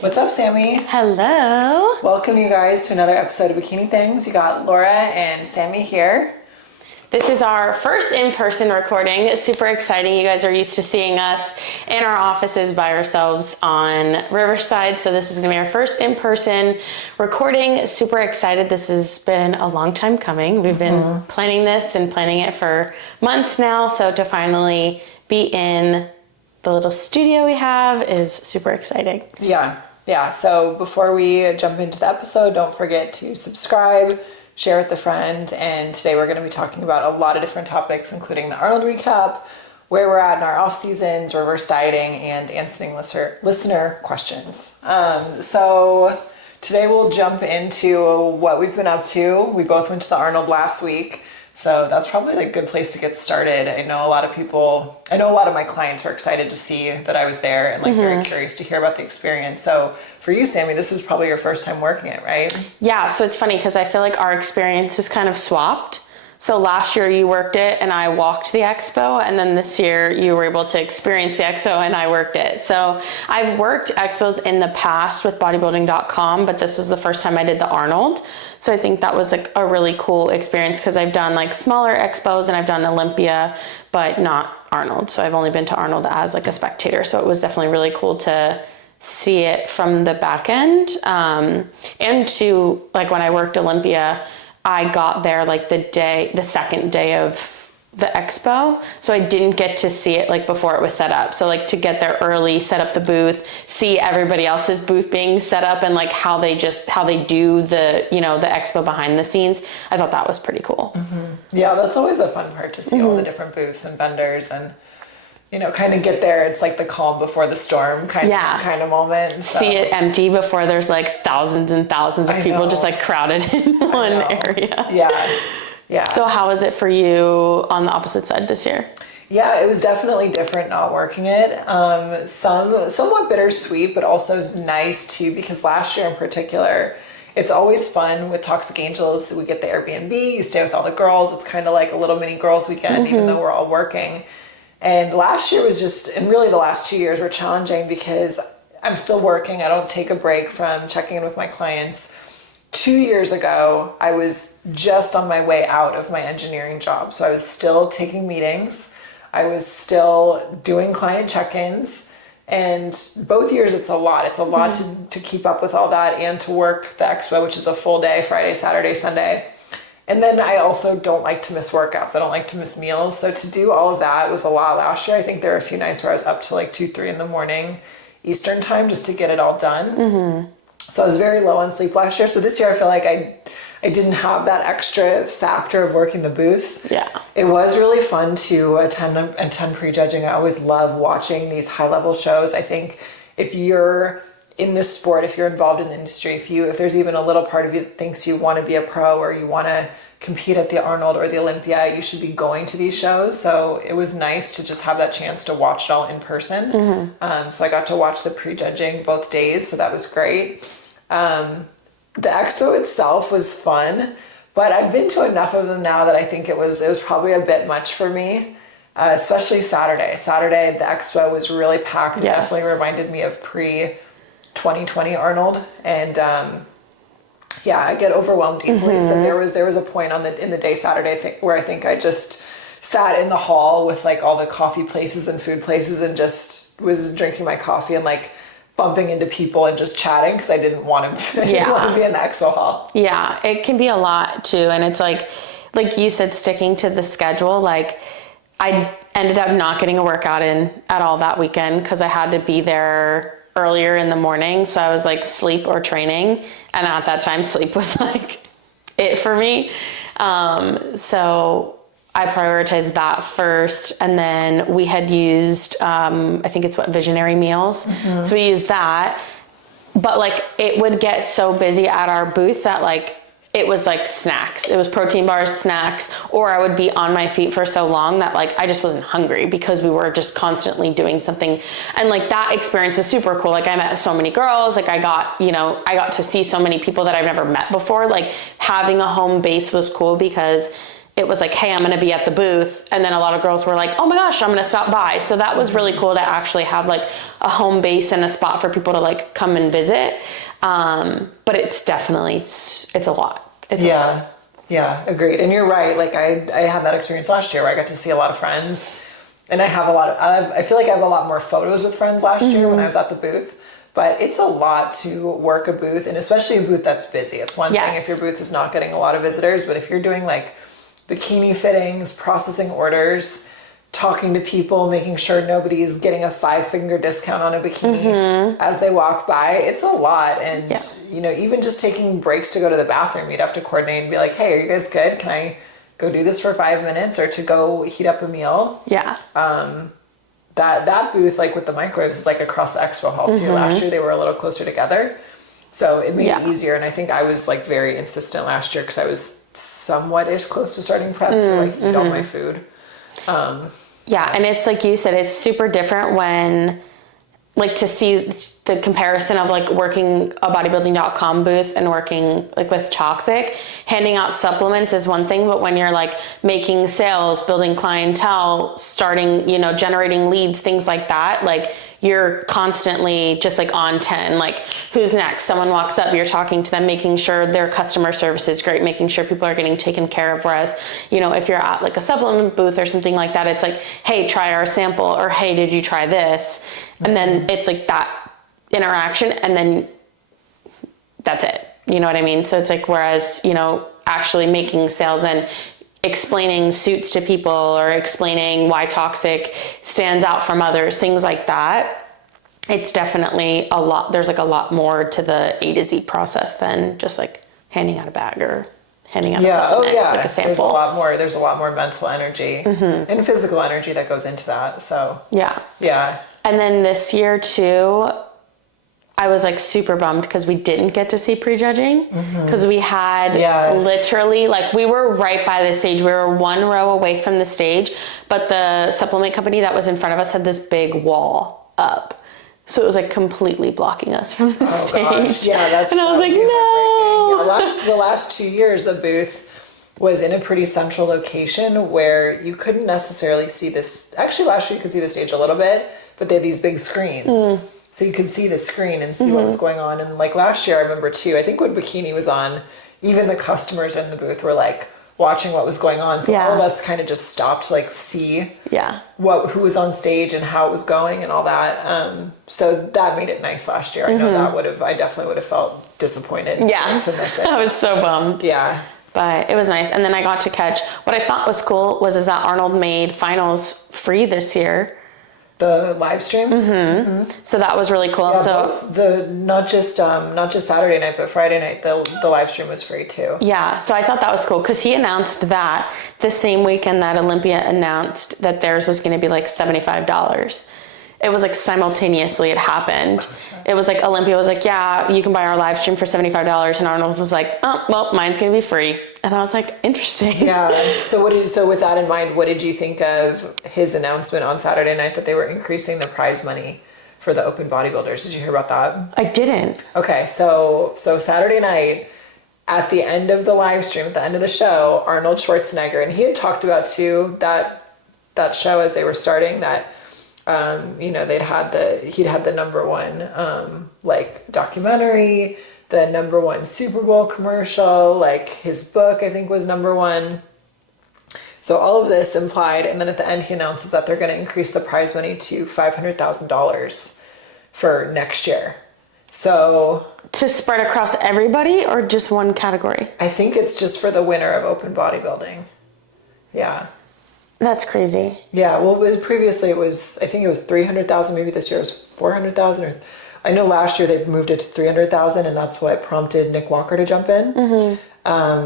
What's up, Sammy? Hello. Welcome you guys to another episode of Bikini Things. You got Laura and Sammy here. This is our first in-person recording. It's super exciting. You guys are used to seeing us in our offices by ourselves on Riverside. So this is gonna be our first in-person recording. Super excited. This has been a long time coming. We've been planning this and planning it for months now. So to finally be in the little studio we have is super exciting. Yeah. So before we jump into the episode, don't forget to subscribe, share with a friend, and today we're going to be talking about a lot of different topics, including the Arnold recap, where we're at in our off seasons, reverse dieting, and answering listener questions. So today we'll jump into what we've been up to. We both went to the Arnold last week, so that's probably a good place to get started. I know a lot of my clients were excited to see that I was there and very curious to hear about the experience. So for you, Sammy, this was probably your first time working it, right? Yeah, so it's funny because I feel like our experience is kind of swapped. So last year you worked it and I walked the expo, and then this year you were able to experience the expo and I worked it. So I've worked expos in the past with bodybuilding.com, but this was the first time I did the Arnold. So I think that was a really cool experience because I've done smaller expos and I've done Olympia, but not Arnold. So I've only been to Arnold as a spectator. So it was definitely really cool to see it from the back end. And to when I worked Olympia, I got there the second day of the expo. So I didn't get to see it before it was set up. So to get there early, set up the booth, see everybody else's booth being set up and how they do the, the expo behind the scenes. I thought that was pretty cool. Yeah, that's always a fun part to see all the different booths and vendors and kind of get there. It's the calm before the storm kind of moment. So. See it empty before there's thousands and thousands of people just crowded in one area. Yeah. So how was it for you on the opposite side this year? Yeah, it was definitely different not working it. Somewhat bittersweet, but also nice too, because last year in particular, it's always fun with Toxic Angels. We get the Airbnb, you stay with all the girls. It's kind of like a little mini girls weekend, even though we're all working. And last year was and really the last 2 years were challenging because I'm still working. I don't take a break from checking in with my clients. 2 years ago, I was just on my way out of my engineering job. So I was still taking meetings. I was still doing client check-ins. And both years, it's a lot. It's a lot to keep up with all that and to work the expo, which is a full day, Friday, Saturday, Sunday. And then I also don't like to miss workouts. I don't like to miss meals. So to do all of that was a lot last year. I think there were a few nights where I was up to 2, 3 in the morning Eastern time just to get it all done. So I was very low on sleep last year. So this year I feel like I didn't have that extra factor of working the booths. Yeah. It was really fun to attend prejudging. I always love watching these high level shows. I think if you're in this sport, if you're involved in the industry, if there's even a little part of you that thinks you want to be a pro or you want to compete at the Arnold or the Olympia, you should be going to these shows. So it was nice to just have that chance to watch it all in person. So I got to watch the prejudging both days. So that was great. The expo itself was fun, but I've been to enough of them now that I think it was probably a bit much for me, especially Saturday. Saturday, the expo was really packed. It definitely reminded me of pre-2020 Arnold. And I get overwhelmed easily. So there was a point in the day Saturday where I think I just sat in the hall with all the coffee places and food places and just was drinking my coffee and bumping into people and just chatting because I didn't want to be in the expo hall. Yeah, it can be a lot too. And it's like you said, sticking to the schedule. I ended up not getting a workout in at all that weekend because I had to be there earlier in the morning. So I was sleep or training. And at that time, sleep was it for me. So I prioritized that first. And then we had used, I think it's Visionary Meals. So we used that, but it would get so busy at our booth that it was snacks. It was protein bars, snacks, or I would be on my feet for so long that I just wasn't hungry because we were just constantly doing something. And that experience was super cool. I met so many girls, I got to see so many people that I've never met before. Having a home base was cool because it was like, hey, I'm going to be at the booth. And then a lot of girls were like, oh my gosh, I'm going to stop by. So that was really cool to actually have like a home base and a spot for people to like come and visit. But it's definitely, it's a lot. It's a lot. Yeah, agreed. And you're right. Like I had that experience last year where I got to see a lot of friends, and I feel like I have a lot more photos with friends last year when I was at the booth. But it's a lot to work a booth, and especially a booth that's busy. It's one thing if your booth is not getting a lot of visitors, but if you're doing like bikini fittings, processing orders, talking to people, making sure nobody's getting a 5-finger discount on a bikini as they walk by, it's a lot. And, you know, even just taking breaks to go to the bathroom, you'd have to coordinate and be like, hey, are you guys good? Can I go do this for 5 minutes, or to go heat up a meal? Yeah. That booth, like with the microwaves, is like across the expo hall too. Last year they were a little closer together, so it made it easier. And I think I was like very insistent last year because I was somewhat-ish close to starting prep to like eat all my food. Yeah, and it's like you said, it's super different when, like, to see the comparison of like working a bodybuilding.com booth and working like with Toxic. Handing out supplements is one thing, but when you're like making sales, building clientele, starting, you know, generating leads, things like that, like you're constantly just like on 10, like who's next? Someone walks up, you're talking to them, making sure their customer service is great, making sure people are getting taken care of. Whereas, you know, if you're at like a supplement booth or something like that, it's like, hey, try our sample, or hey, did you try this? And then it's like that interaction, and then that's it. You know what I mean? So it's like, whereas, you know, actually making sales and explaining suits to people, or explaining why Toxic stands out from others, things like that, it's definitely a lot. There's like a lot more to the A to Z process than just like handing out a bag or handing out a supplement with a sample. There's a lot more mental energy and physical energy that goes into that. So yeah. And then this year too, I was like super bummed because we didn't get to see prejudging, because we had literally, like, we were right by the stage. We were one row away from the stage, but the supplement company that was in front of us had this big wall up. So it was like completely blocking us from the stage. Gosh. Yeah, and I was like, no. Yeah, the last 2 years, the booth was in a pretty central location where you couldn't necessarily see this. Actually, last year you could see the stage a little bit, but they had these big screens. So you could see the screen and see what was going on. And like last year, I remember too, I think when Bikini was on, even the customers in the booth were like watching what was going on. So all of us kind of just stopped to like see who was on stage and how it was going and all that. So that made it nice last year. I know I definitely would have felt disappointed to miss it. I was so bummed. Yeah. But it was nice. And then I got to catch, what I thought was cool was that Arnold made finals free this year. The live stream. So that was really cool. Yeah, so not just Saturday night, but Friday night, the live stream was free too. Yeah, so I thought that was cool because he announced that the same weekend that Olympia announced that theirs was going to be like $75. It was like simultaneously it happened. It was like Olympia was like, yeah, you can buy our live stream for $75, and Arnold was like, oh, well, mine's going to be free. And I was like, interesting. Yeah. So with that in mind, what did you think of his announcement on Saturday night that they were increasing the prize money for the open bodybuilders? Did you hear about that? I didn't. Okay. So Saturday night, at the end of the live stream, at the end of the show, Arnold Schwarzenegger, and he had talked about too that show as they were starting that, you know, he'd had the number one like documentary, the number one Super Bowl commercial, like his book, I think, was number one. So all of this implied, and then at the end he announces that they're going to increase the prize money to $500,000 for next year. So to spread across everybody or just one category? I think it's just for the winner of open bodybuilding. Yeah. That's crazy. Yeah. Well, previously I think it was 300,000. Maybe this year it was 400,000. Or I know last year they moved it to 300,000, and that's what prompted Nick Walker to jump in.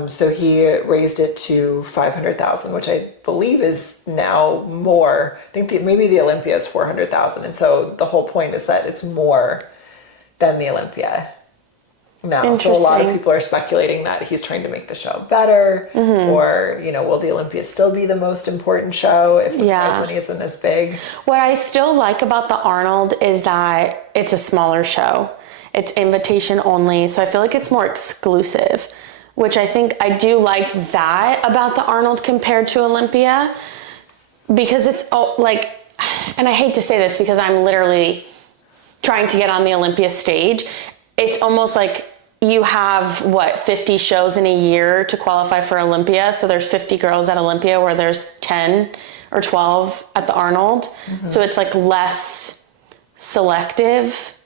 So he raised it to 500,000, which I believe is now more. I think maybe the Olympia is 400,000, and so the whole point is that it's more than the Olympia now. So a lot of people are speculating that he's trying to make the show better, or, you know, will the Olympia still be the most important show if the prize money isn't as big? What I still like about the Arnold is that it's a smaller show. It's invitation only, so I feel like it's more exclusive. which I think I do like that about the Arnold compared to Olympia, because it's like, and I hate to say this because I'm literally trying to get on the Olympia stage. It's almost like you have 50 shows in a year to qualify for Olympia. So there's 50 girls at Olympia where there's 10 or 12 at the Arnold. So it's like less selective.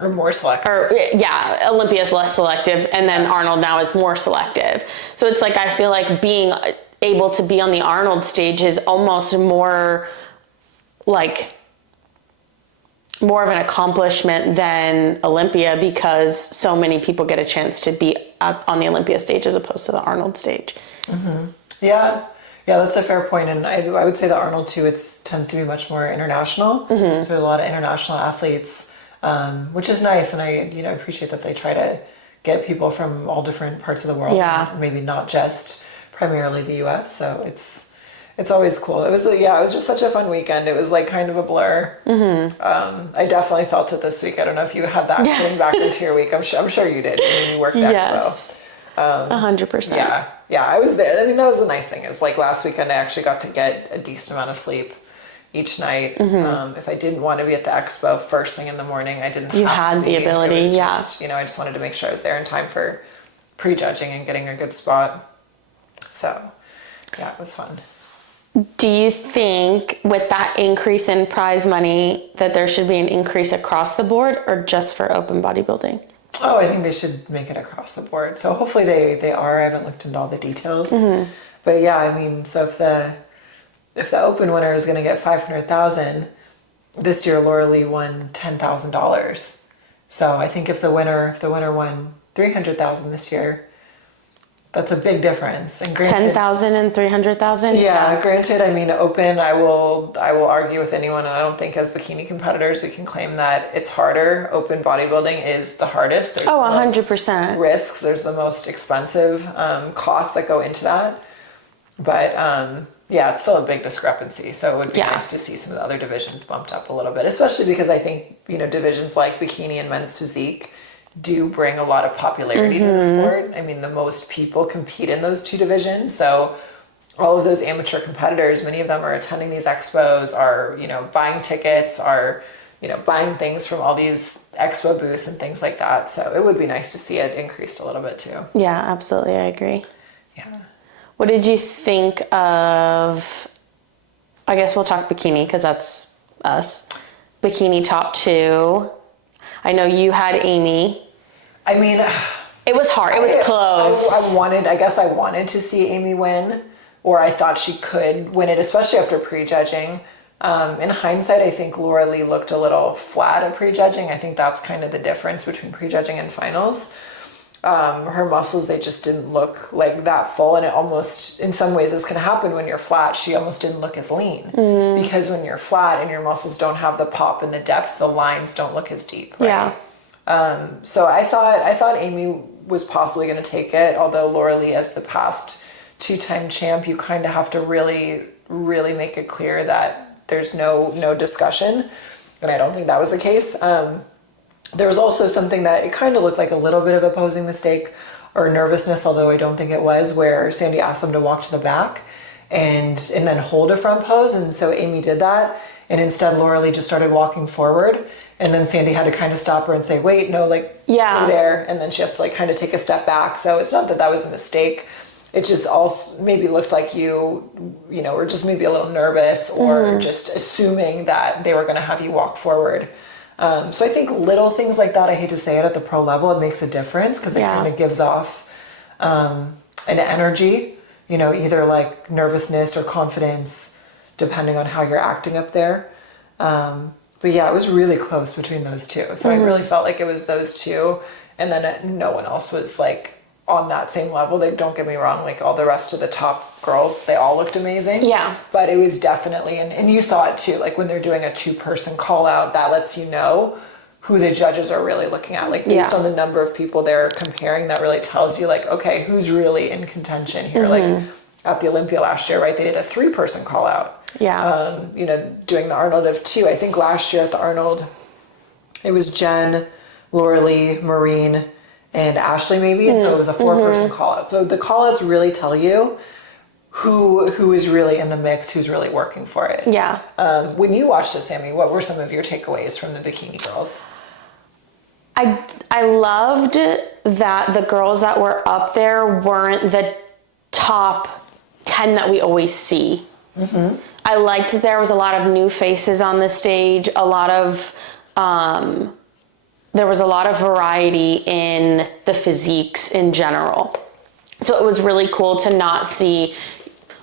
Or more selective. Or yeah, Olympia is less selective, and then Arnold now is more selective. So it's like, I feel like being able to be on the Arnold stage is almost more of an accomplishment than Olympia, because so many people get a chance to be up on the Olympia stage as opposed to the Arnold stage. Yeah, that's a fair point. And I would say the Arnold too, tends to be much more international. So there are a lot of international athletes, which is nice. And I appreciate that they try to get people from all different parts of the world. Yeah. And maybe not just primarily the US. So it's always cool. It was just such a fun weekend. It was like kind of a blur. I definitely felt it this week. I don't know if you had that coming back into your week. I'm sure you did when you worked at Expo. 100%. Yeah, I was there. I mean, that was the nice thing, is like last weekend I actually got to get a decent amount of sleep each night. If I didn't want to be at the Expo first thing in the morning, I didn't have to be. You had the ability, It was just, I just wanted to make sure I was there in time for prejudging and getting a good spot. So, yeah, it was fun. Do you think with that increase in prize money that there should be an increase across the board, or just for open bodybuilding? Oh, I think they should make it across the board. So hopefully they are. I haven't looked into all the details. But yeah, I mean, so if the open winner is going to get $500,000, this year Laura Lee won $10,000. So I think if the winner won $300,000 this year, that's a big difference. And granted, 10,000 and 300,000. Yeah, granted, I mean, open, I will argue with anyone, and I don't think as bikini competitors we can claim that it's harder. Open bodybuilding is the hardest. There's 100%. risks. There's the most expensive costs that go into that. But yeah, it's still a big discrepancy. So it would be nice to see some of the other divisions bumped up a little bit, especially because I think, divisions like bikini and men's physique do bring a lot of popularity to the sport. I mean, the most people compete in those two divisions. So all of those amateur competitors, many of them are attending these expos, are, buying tickets, are, buying things from all these expo booths and things like that. So it would be nice to see it increased a little bit too. Yeah, absolutely. I agree. Yeah. What did you think of, I guess we'll talk bikini because that's us, bikini top 2. I know you had Amy. I mean, it was hard. It was close. I guess I wanted to see Amy win, or I thought she could win it, especially after prejudging. In hindsight, I think Laura Lee looked a little flat at prejudging. I think that's kind of the difference between prejudging and finals. Her muscles, they just didn't look like that full, and it almost, in some ways, this can happen when you're flat. She almost didn't look as lean, because when you're flat and your muscles don't have the pop and the depth, the lines don't look as deep. Right? Yeah. So I thought Amy was possibly going to take it, although Laura Lee, as the past 2-time champ, you kind of have to really, really make it clear that there's no discussion, and I don't think that was the case. There was also something that it kind of looked like a little bit of a posing mistake or nervousness, although I don't think it was, where Sandy asked them to walk to the back and then hold a front pose, and so Amy did that, and instead Laura Lee just started walking forward. And then Sandy had to kind of stop her and say, wait, no, stay there. And then she has to kind of take a step back. So it's not that was a mistake. It just also maybe looked like you were just maybe a little nervous, or just assuming that they were going to have you walk forward. So I think little things like that, I hate to say it, at the pro level, it makes a difference, because it kind of gives off an energy, either like nervousness or confidence, depending on how you're acting up there. But yeah, it was really close between those two. So I really felt like it was those two. And then no one else was like on that same level. Don't get me wrong, like all the rest of the top girls, they all looked amazing. Yeah. But it was definitely, and you saw it too, like when they're doing a 2-person call out, that lets you know who the judges are really looking at. Like based on the number of people they're comparing, that really tells you like, okay, who's really in contention here? Like at the Olympia last year, right, they did a 3-person call out. Yeah. Doing the Arnold of 2. I think last year at the Arnold, it was Jen, Laura Lee, Maureen, and Ashley maybe, and so it was a 4-person call out. So the call outs really tell you who is really in the mix, who's really working for it. Yeah. When you watched it, Sammy, what were some of your takeaways from the Bikini girls? I loved that the girls that were up there weren't the top 10 that we always see. Mm-hmm. I liked that there was a lot of new faces on the stage, there was a lot of variety in the physiques in general. So it was really cool to not see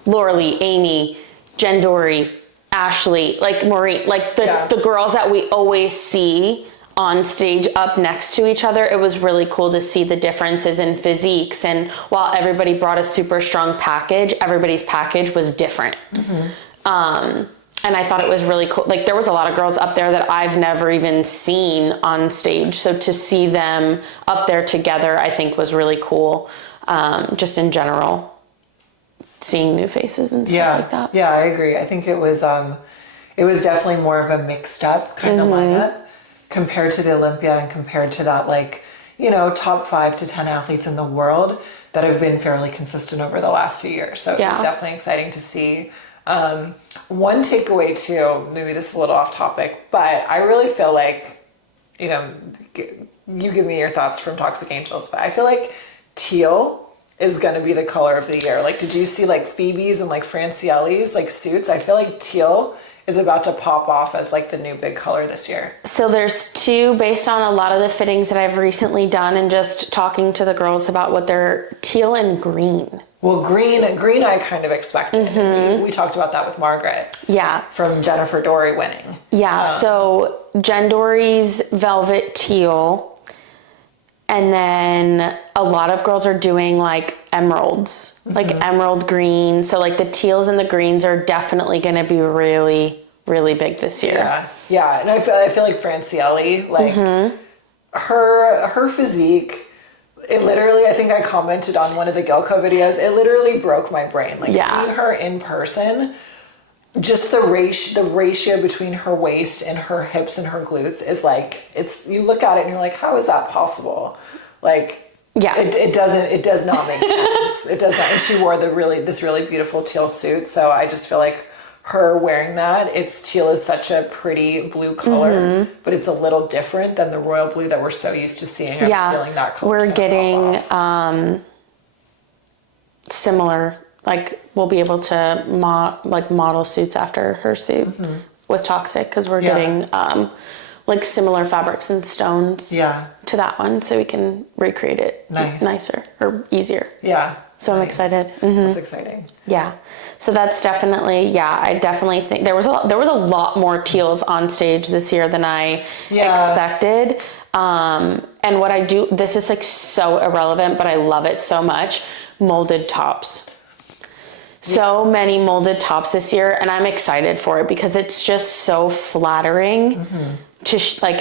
LauraLi, Amy, Jen Dory, Ashley, like Maureen, like the girls that we always see on stage up next to each other. It was really cool to see the differences in physiques, and while everybody brought a super strong package, everybody's package was different. Mm-hmm. And I thought it was really cool. Like, there was a lot of girls up there that I've never even seen on stage, so to see them up there together I think was really cool. Just in general, seeing new faces and stuff like that. Yeah, I agree. I think it was definitely more of a mixed up kind of lineup compared to the Olympia, and compared to that, like, top 5 to 10 athletes in the world that have been fairly consistent over the last few years. So it's definitely exciting to see. One takeaway too, maybe this is a little off topic, but I really feel like, you give me your thoughts from Toxic Angels, but I feel like teal is going to be the color of the year. Like, did you see like Phoebe's and like Francielli's like suits? I feel like teal is about to pop off as like the new big color this year. So there's two, based on a lot of the fittings that I've recently done and just talking to the girls about what they're teal and green. Well, green I kind of expected. Mm-hmm. We talked about that with Margaret. Yeah. From Jennifer Dory winning. Yeah. So Jen Dory's velvet teal. And then a lot of girls are doing like emeralds, like emerald green. So like the teals and the greens are definitely going to be really, really big this year. Yeah. Yeah. And I feel like Francielli, like her physique, it literally, I think I commented on one of the Gilco videos, it literally broke my brain. Like seeing her in person, just the ratio between her waist and her hips and her glutes is like, you look at it and you're like, how is that possible? Like, it does not make sense. It does not. And she wore this really beautiful teal suit. So I just feel like her wearing that, teal is such a pretty blue color, but it's a little different than the royal blue that we're so used to seeing. I'm feeling that color. We're getting similar. Like, we'll be able to model suits after her suit with Toxic, because we're getting like similar fabrics and stones to that one, so we can recreate it nicer or easier. Yeah. So I'm excited. That's exciting. Yeah. So that's definitely, I definitely think there was a lot more teals on stage this year than I expected. And what I do, this is like so irrelevant, but I love it so much. Molded tops. So many molded tops this year, and I'm excited for it because it's just so flattering to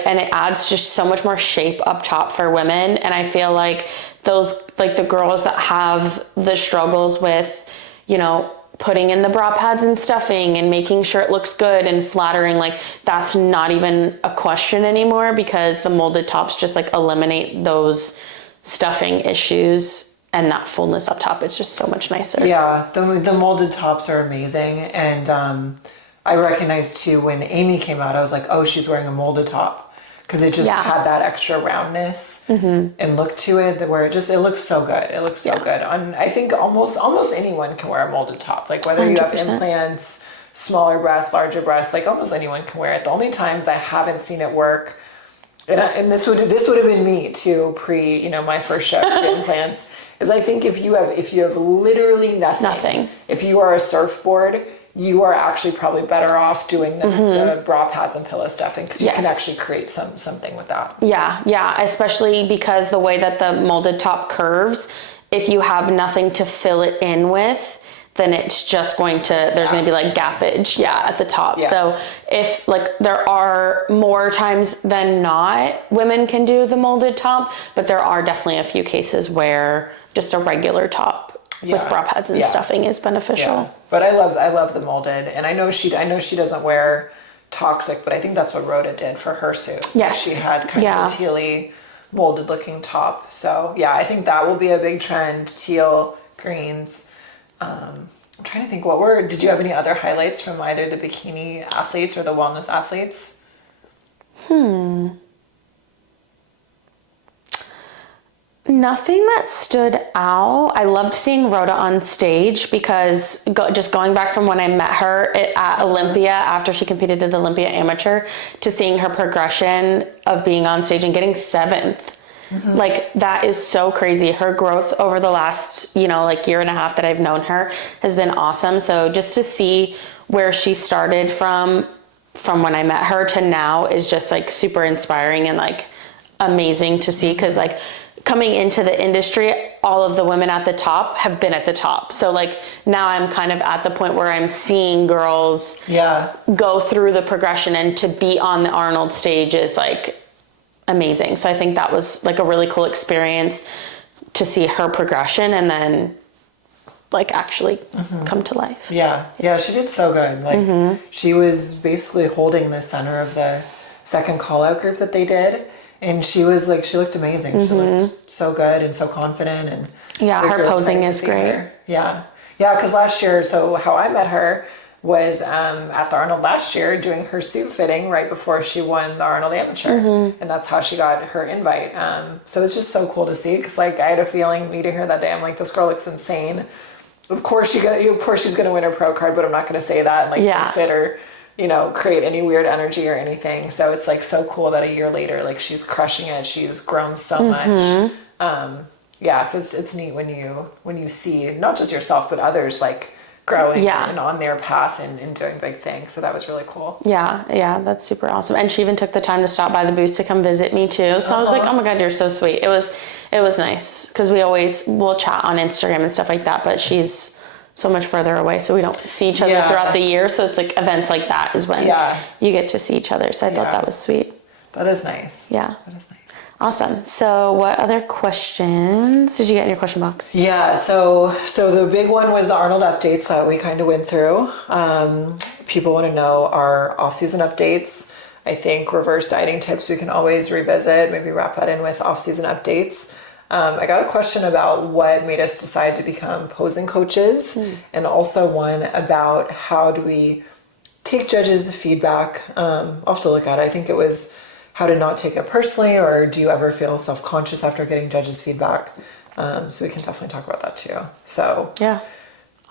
and it adds just so much more shape up top for women. And I feel like those, like the girls that have the struggles with, putting in the bra pads and stuffing and making sure it looks good and flattering, like that's not even a question anymore, because the molded tops just like eliminate those stuffing issues. And that fullness up top, it's just so much nicer. Yeah, the molded tops are amazing. And I recognized too, when Amy came out, I was like, oh, she's wearing a molded top. Because it just had that extra roundness and look to it, where it looks so good. It looks so good. I think almost anyone can wear a molded top. Like whether 100%. You have implants, smaller breasts, larger breasts, like almost anyone can wear it. The only times I haven't seen it work, and this would have been me too, pre my first show implants, is I think if you have literally nothing, if you are a surfboard, you are actually probably better off doing the bra pads and pillow stuffing, because you can actually create something with that. Yeah, especially because the way that the molded top curves, if you have nothing to fill it in with, then it's just going to, there's going to be like gappage, at the top. Yeah. So if there are more times than not, women can do the molded top, but there are definitely a few cases where just a regular top with bra pads and stuffing is beneficial. Yeah. But I love the molded, and I know she doesn't wear Toxic, but I think that's what Rhoda did for her suit. Yes. She had kind of a tealy molded looking top. So yeah, I think that will be a big trend. Teal, greens. I'm trying to think, did you have any other highlights from either the bikini athletes or the wellness athletes? Nothing that stood out. I loved seeing Rhoda on stage because just going back from when I met her at Olympia after she competed at Olympia Amateur to seeing her progression of being on stage and getting 7th. Like that is so crazy. Her growth over the last, like year and a half that I've known her has been awesome. So just to see where she started from when I met her to now is just like super inspiring and like amazing to see. Cause like coming into the industry, all of the women at the top have been at the top. So like now I'm kind of at the point where I'm seeing girls go through the progression, and to be on the Arnold stage is like amazing. So I think that was like a really cool experience to see her progression and then like actually come to life. Yeah, she did so good. Like she was basically holding the center of the second call out group that they did. And she looked amazing. She looked so good and so confident. And her really posing is great. Her. Yeah, because last year, so how I met her was at the Arnold last year doing her suit fitting right before she won the Arnold Amateur. And that's how she got her invite. So it's just so cool to see, because like I had a feeling meeting her that day, I'm like, this girl looks insane. Of course she's going to win her pro card, but I'm not going to say that and consider, create any weird energy or anything. So it's like so cool that a year later, like she's crushing it. She's grown so much. So it's neat when you see not just yourself, but others like growing and on their path and doing big things. So that was really cool. Yeah, that's super awesome. And she even took the time to stop by the booth to come visit me too. So I was like, oh my God, you're so sweet. It was nice because we'll chat on Instagram and stuff like that, but she's so much further away, so we don't see each other throughout the year. So it's like events like that is when you get to see each other. So I thought that was sweet. That is nice. Yeah. That is nice. Awesome. So what other questions did you get in your question box? Yeah, so the big one was the Arnold updates that we kind of went through. People want to know our off-season updates. I think reverse dieting tips we can always revisit, maybe wrap that in with off-season updates. I got a question about what made us decide to become posing coaches, and also one about how do we take judges' feedback. I'll have to look at it. I think it was how to not take it personally, or do you ever feel self-conscious after getting judges' feedback? So we can definitely talk about that too. So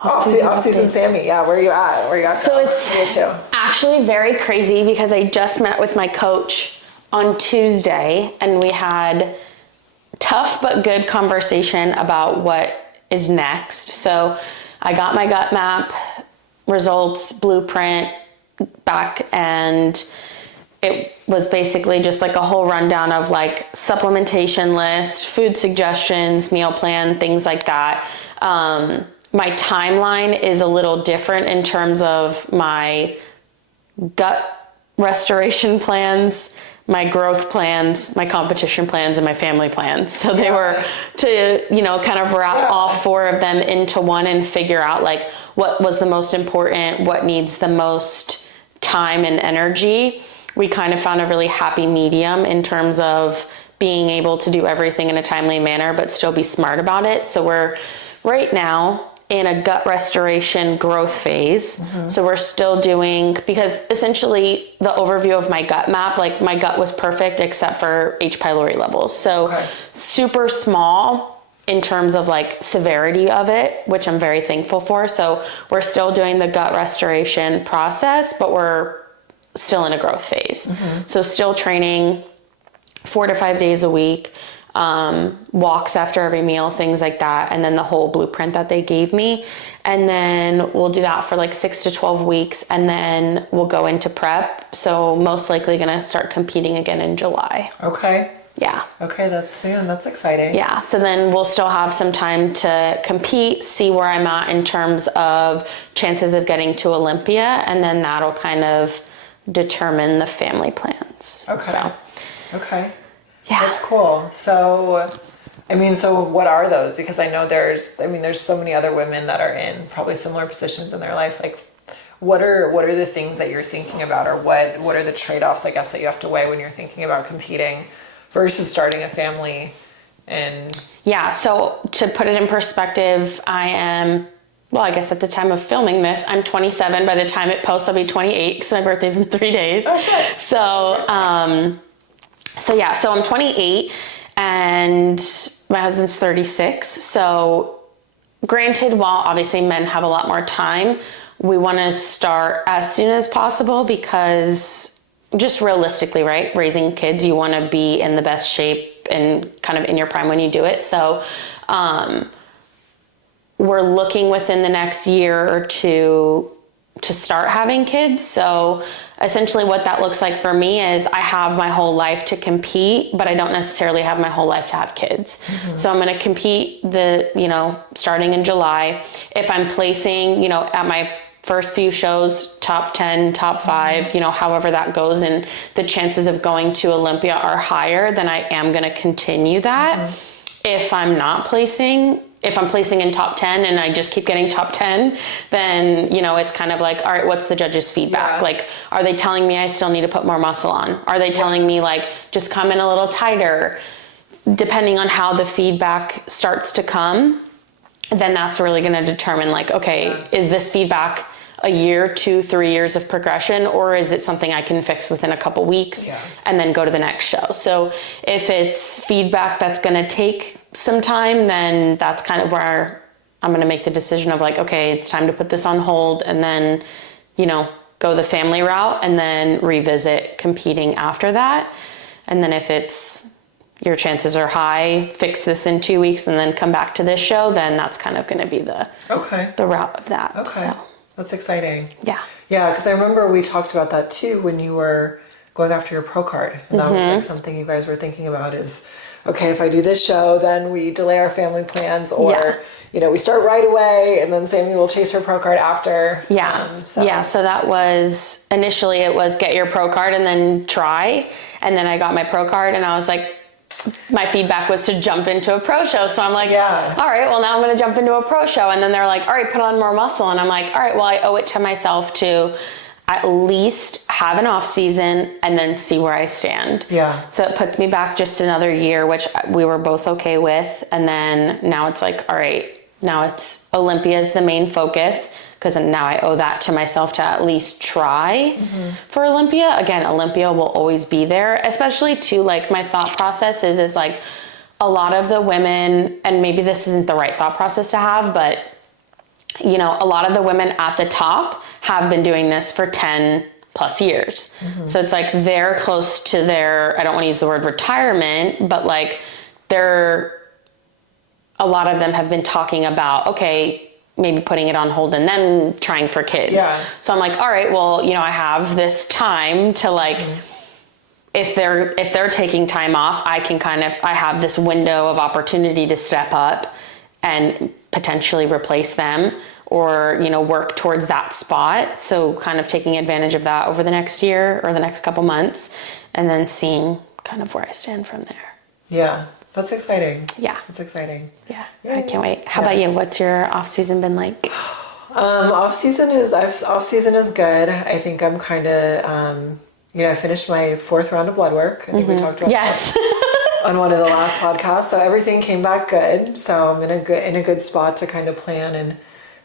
off-season Sammy, where are you at? So it's actually very crazy because I just met with my coach on Tuesday, and we had tough but good conversation about what is next. So I got my gut map results blueprint back, and it was basically just like a whole rundown of like supplementation list, food suggestions, meal plan, things like that. My timeline is a little different in terms of my gut restoration plans, my growth plans, my competition plans, and my family plans. So they were to, kind of wrap all 4 of them into one and figure out like what was the most important, what needs the most time and energy. We kind of found a really happy medium in terms of being able to do everything in a timely manner, but still be smart about it. So we're right now in a gut restoration growth phase. So we're still doing, because essentially the overview of my gut map, like my gut was perfect except for H. pylori levels. So super small in terms of like severity of it, which I'm very thankful for. So we're still doing the gut restoration process, but we're still in a growth phase. So still training 4 to 5 days a week, walks after every meal, things like that. And then the whole blueprint that they gave me. And then we'll do that for like 6 to 12 weeks. And then we'll go into prep. So most likely going to start competing again in July. Okay. Yeah. Okay. That's soon. That's exciting. Yeah. So then we'll still have some time to compete, see where I'm at in terms of chances of getting to Olympia. And then that'll kind of determine the family plans. Okay. Yeah. That's cool. So what are those? Because I know there's so many other women that are in probably similar positions in their life. Like, what are the things that you're thinking about, or what are the trade-offs, I guess, that you have to weigh when you're thinking about competing versus starting a family and... Yeah, so to put it in perspective, I am, well, I guess at the time of filming this, I'm 27. By the time it posts, I'll be 28 because my birthday's in 3 days. Oh, shit. So I'm 28 and my husband's 36. So granted, while obviously men have a lot more time, we want to start as soon as possible because just realistically, right? Raising kids, you want to be in the best shape and kind of in your prime when you do it. So, we're looking within the next year or two to start having kids. So essentially what that looks like for me is I have my whole life to compete, but I don't necessarily have my whole life to have kids. So I'm going to compete starting in July. If I'm placing, at my first few shows, top 10, top 5, however that goes, and the chances of going to Olympia are higher, then I am going to continue that. If I'm placing in top 10 and I just keep getting top 10, then, it's kind of like, all right, what's the judge's feedback? Yeah. Like, are they telling me I still need to put more muscle on? Are they telling me like, just come in a little tighter? Depending on how the feedback starts to come, then that's really going to determine like, okay, is this feedback a year, 2, 3 years of progression, or is it something I can fix within a couple weeks and then go to the next show? So if it's feedback that's going to take some time, then that's kind of where I'm going to make the decision of like, okay, it's time to put this on hold and then, go the family route and then revisit competing after that. And then if it's your chances are high, fix this in 2 weeks and then come back to this show, then that's kind of going to be the route of that. Okay. So. That's exciting. Yeah. Yeah, because I remember we talked about that too when you were going after your pro card. And that was like something you guys were thinking about is, okay, if I do this show, then we delay our family plans or, we start right away and then Sammy will chase her pro card after. Yeah. So that was, initially it was get your pro card and then try. And then I got my pro card and I was like, my feedback was to jump into a pro show. So I'm like, all right, well now I'm going to jump into a pro show. And then they're like, all right, put on more muscle. And I'm like, all right, well I owe it to myself to at least have an off season and then see where I stand. Yeah. So it puts me back just another year, which we were both okay with. And then now it's like, all right, now it's Olympia is the main focus because now I owe that to myself to at least try for Olympia. Again, Olympia will always be there, especially too, like my thought process is like a lot of the women, and maybe this isn't the right thought process to have, but a lot of the women at the top have been doing this for 10 plus years. So it's like they're close to their, I don't want to use the word retirement, but like a lot of them have been talking about, okay, maybe putting it on hold and then trying for kids. Yeah. So I'm like, all right, well, I have this time to like, if they're taking time off, I have this window of opportunity to step up and potentially replace them or, work towards that spot. So kind of taking advantage of that over the next year or the next couple months and then seeing kind of where I stand from there. Yeah. That's exciting. Yeah. That's exciting. Yeah. I can't wait. How about you? What's your off season been like? Off season is good. I think I'm kind of, I finished my 4th round of blood work. I think we talked about that on one of the last podcasts. So everything came back good. So I'm in a good spot to kind of plan and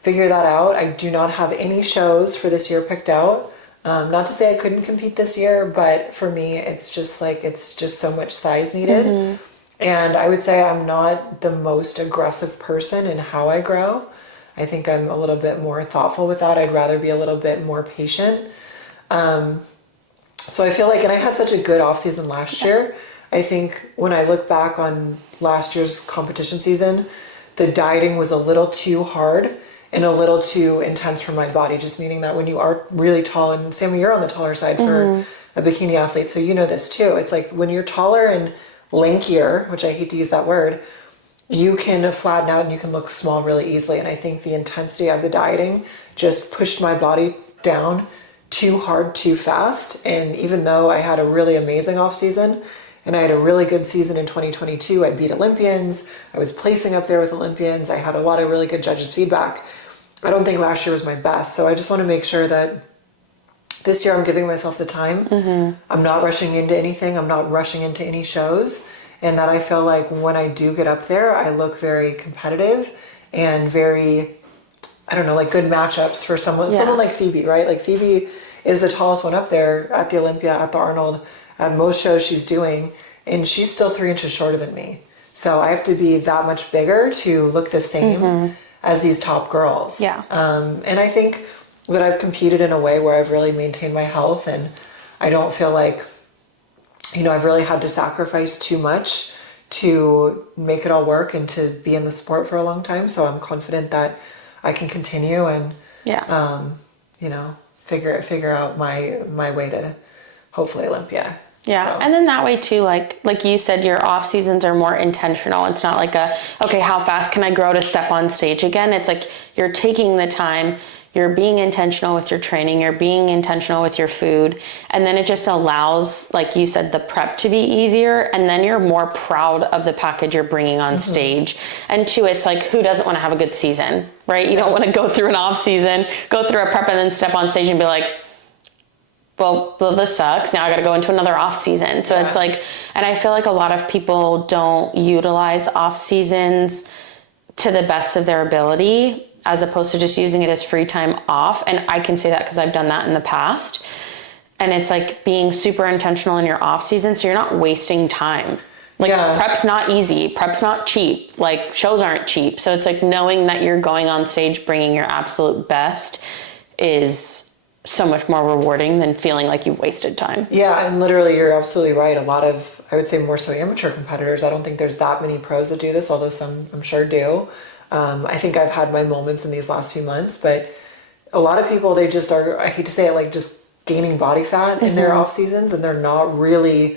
figure that out. I do not have any shows for this year picked out. Not to say I couldn't compete this year, but for me, it's just so much size needed. And I would say I'm not the most aggressive person in how I grow. I think I'm a little bit more thoughtful with that. I'd rather be a little bit more patient. So I feel like, and I had such a good off season last year. I think when I look back on last year's competition season, the dieting was a little too hard and a little too intense for my body, just meaning that when you are really tall, and Sammy, you're on the taller side for a bikini athlete, so you know this too. It's like when you're taller and lankier, which I hate to use that word, you can flatten out and you can look small really easily. And I think the intensity of the dieting just pushed my body down too hard, too fast. And even though I had a really amazing off season and I had a really good season in 2022, I beat Olympians, I was placing up there with Olympians, I had a lot of really good judges' feedback. I don't think last year was my best. So I just want to make sure that this year I'm giving myself the time. I'm not rushing into anything. I'm not rushing into any shows. And that I feel like when I do get up there, I look very competitive and very, I don't know, like good matchups for someone like Phoebe, right? Like Phoebe is the tallest one up there at the Olympia, at the Arnold, at most shows she's doing, and she's still 3 inches shorter than me. So I have to be that much bigger to look the same as these top girls. Yeah. And I think that I've competed in a way where I've really maintained my health, and I don't feel like, I've really had to sacrifice too much to make it all work and to be in the sport for a long time. So I'm confident that I can continue and, figure out my way to hopefully Olympia. Yeah. So. And then that way too, like you said, your off seasons are more intentional. It's not like okay, how fast can I grow to step on stage again? It's like you're taking the time, you're being intentional with your training, you're being intentional with your food. And then it just allows, like you said, the prep to be easier. And then you're more proud of the package you're bringing on stage. And two, it's like, who doesn't want to have a good season, right? You don't want to go through an off season, go through a prep and then step on stage and be like, well, this sucks. Now I got to go into another off season. So it's like, and I feel like a lot of people don't utilize off seasons to the best of their ability, as opposed to just using it as free time off. And I can say that because I've done that in the past. And it's like being super intentional in your off season. So you're not wasting time. Like prep's not easy. Prep's not cheap. Like shows aren't cheap. So it's like knowing that you're going on stage, bringing your absolute best is so much more rewarding than feeling like you've wasted time. Yeah, and literally you're absolutely right. A lot of, I would say more so amateur competitors, I don't think there's that many pros that do this, although some I'm sure do. I think I've had my moments in these last few months, but a lot of people, they just are, I hate to say it, like just gaining body fat in their off seasons, and they're not really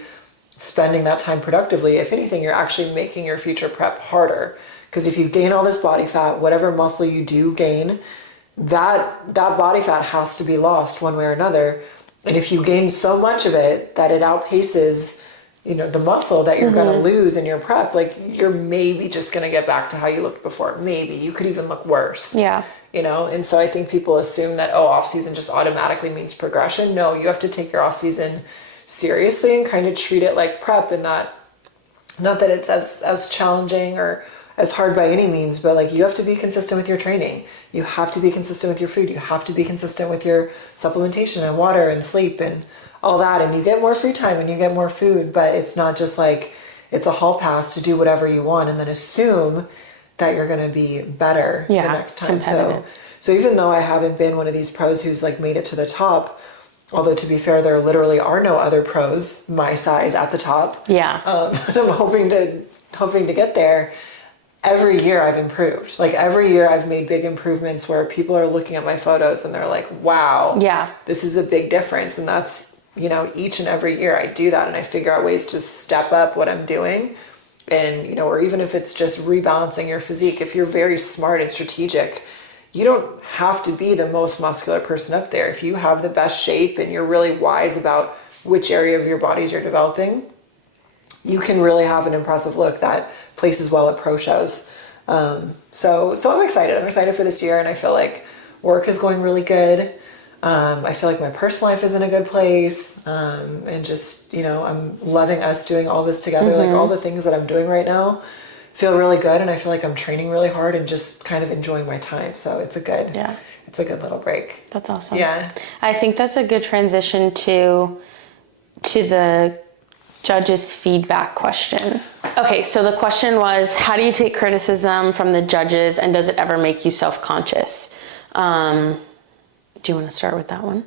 spending that time productively. If anything, you're actually making your future prep harder, because if you gain all this body fat, whatever muscle you do gain, that body fat has to be lost one way or another. And if you gain so much of it that it outpaces, the muscle that you're going to lose in your prep, like you're maybe just going to get back to how you looked before. Maybe you could even look worse. Yeah. And so I think people assume that, off season just automatically means progression. No, you have to take your off season seriously and kind of treat it like prep, and that, not that it's as challenging or as hard by any means, but like you have to be consistent with your training. You have to be consistent with your food. You have to be consistent with your supplementation and water and sleep and all that. And you get more free time and you get more food, but it's not just like it's a hall pass to do whatever you want and then assume that you're going to be better the next time. So even though I haven't been one of these pros who's like made it to the top, although to be fair, there literally are no other pros my size at the top. Yeah. And I'm hoping to get there. Every year I've improved. Like every year I've made big improvements where people are looking at my photos and they're like, wow, this is a big difference. And that's, each and every year I do that and I figure out ways to step up what I'm doing. And, or even if it's just rebalancing your physique, if you're very smart and strategic, you don't have to be the most muscular person up there. If you have the best shape and you're really wise about which area of your bodies you're developing, you can really have an impressive look that places well at pro shows. So I'm excited. I'm excited for this year, and I feel like work is going really good. I feel like my personal life is in a good place. And just, I'm loving us doing all this together. Like all the things that I'm doing right now feel really good, and I feel like I'm training really hard and just kind of enjoying my time. So it's a good little break. That's awesome. Yeah. I think that's a good transition to the judges' feedback question. Okay, so the question was, how do you take criticism from the judges, and does it ever make you self-conscious? Do you want to start with that one?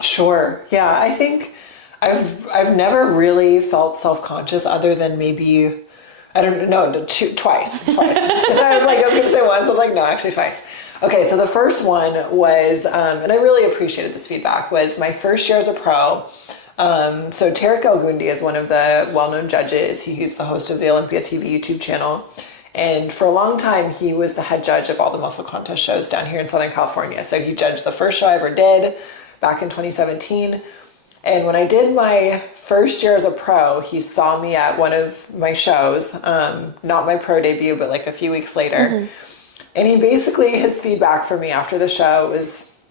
Sure. Yeah, I think I've never really felt self-conscious other than maybe, I don't know, twice. I was going to say once. I'm like, no, actually twice. Okay, so the first one was, and I really appreciated this feedback, was my first year as a pro. So Tarek El Gundi is one of the well-known judges. He's the host of the Olympia TV YouTube channel. And for a long time, he was the head judge of all the muscle contest shows down here in Southern California. So he judged the first show I ever did back in 2017. And when I did my first year as a pro, he saw me at one of my shows, not my pro debut, but like a few weeks later. And he basically, his feedback for me after the show was,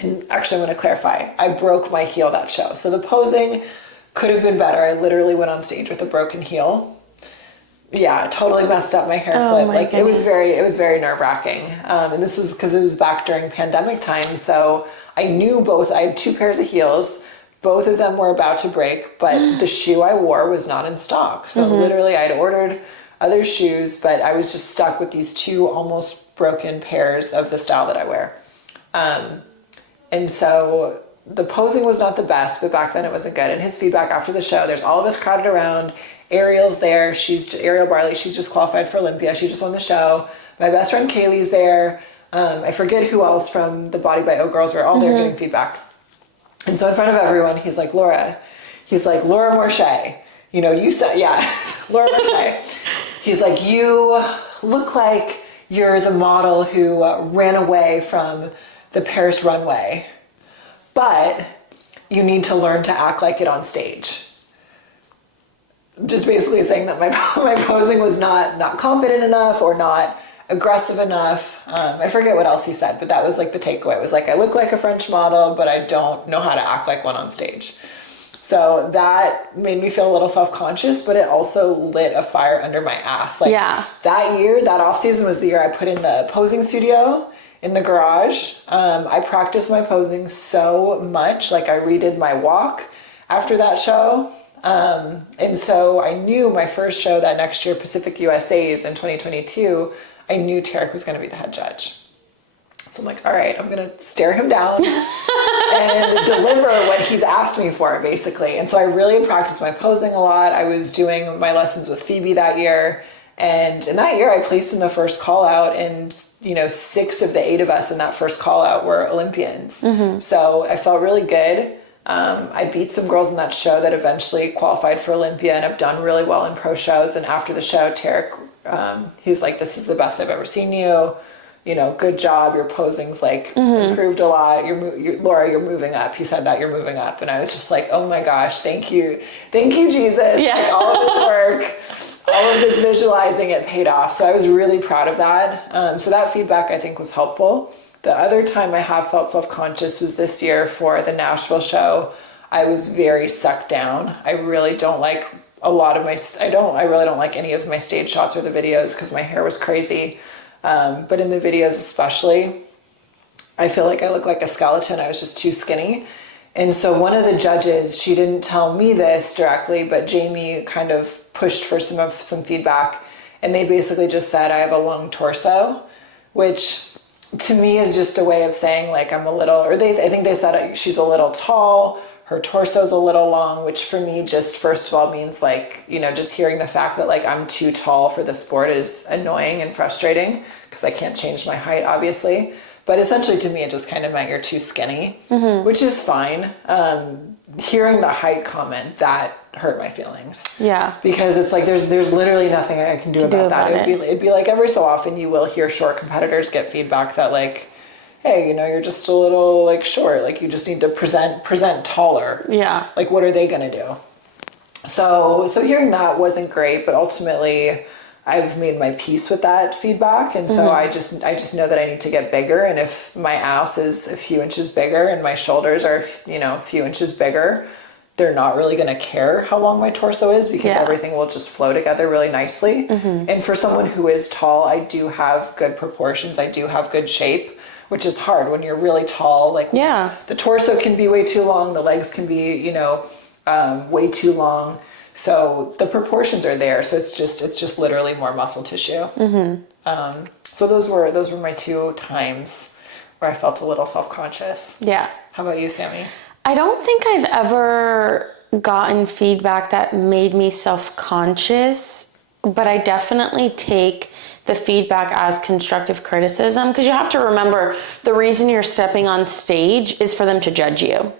And actually, I'm going to clarify. I broke my heel that show. So the posing could have been better. I literally went on stage with a broken heel. Yeah, totally messed up my hair flip. Like goodness. it was very nerve wracking. And this was because it was back during pandemic time. So I knew I had 2 pairs of heels. Both of them were about to break, but the shoe I wore was not in stock. So literally I had ordered other shoes, but I was just stuck with these 2 almost broken pairs of the style that I wear. And so the posing was not the best, but back then it wasn't good. And his feedback after the show, there's all of us crowded around. Ariel's there. Ariel Barley. She's just qualified for Olympia. She just won the show. My best friend Kaylee's there. I forget who else from the Body by O girls were all there getting feedback. And so in front of everyone, he's like, Laura Morche. You know, you said, yeah, Laura Morche. He's like, you look like you're the model who ran away from the Paris runway, but you need to learn to act like it on stage. Just basically saying that my posing was not confident enough or not aggressive enough. I forget what else he said, but that was like the takeaway. It was like, I look like a French model, but I don't know how to act like one on stage. So that made me feel a little self-conscious, but it also lit a fire under my ass. Like that year, that off season was the year I put in the posing studio in the garage. I practiced my posing so much. Like I redid my walk after that show. And so I knew my first show that next year, Pacific USA's in 2022, I knew Tarek was going to be the head judge. So I'm like, all right, I'm going to stare him down and deliver what he's asked me for, basically. And so I really practiced my posing a lot. I was doing my lessons with Phoebe that year. And in that year, I placed in the first call out, and 6 of the 8 of us in that first call out were Olympians. So I felt really good. I beat some girls in that show that eventually qualified for Olympia and have done really well in pro shows. And after the show, Tarek, he was like, this is the best I've ever seen you. Good job. Your posing's like improved a lot. Laura, you're moving up. He said that you're moving up. And I was just like, oh my gosh, thank you. Thank you, Jesus. Yeah. Like all of this work, all of this visualizing, it paid off. So I was really proud of that. So that feedback I think was helpful. The other time I have felt self-conscious was this year for the Nashville show. I was very sucked down. I really don't like I really don't like any of my stage shots or the videos because my hair was crazy. But in the videos especially, I feel like I look like a skeleton. I was just too skinny. And so one of the judges, she didn't tell me this directly, but Jamie kind of pushed for some feedback. And they basically just said I have a long torso, which to me is just a way of saying like I'm a little, I think they said she's a little tall, her torso's a little long, which for me just first of all means like, just hearing the fact that like I'm too tall for the sport is annoying and frustrating because I can't change my height obviously. But essentially to me it just kind of meant you're too skinny, which is fine. Hearing the height comment, that hurt my feelings. Yeah. Because it's like there's literally nothing I can do about that. It'd be like every so often you will hear short competitors get feedback that like, hey, you're just a little like short, like you just need to present taller. Yeah. Like what are they gonna do? So hearing that wasn't great, but ultimately I've made my peace with that feedback. And so I just know that I need to get bigger. And if my ass is a few inches bigger and my shoulders are, a few inches bigger, they're not really going to care how long my torso is because everything will just flow together really nicely. And for someone who is tall, I do have good proportions. I do have good shape, which is hard when you're really tall. Like the torso can be way too long. The legs can be, way too long. So the proportions are there. So it's just literally more muscle tissue. So those were my 2 times where I felt a little self-conscious. Yeah. How about you, Sammy? I don't think I've ever gotten feedback that made me self-conscious, but I definitely take the feedback as constructive criticism because you have to remember the reason you're stepping on stage is for them to judge you.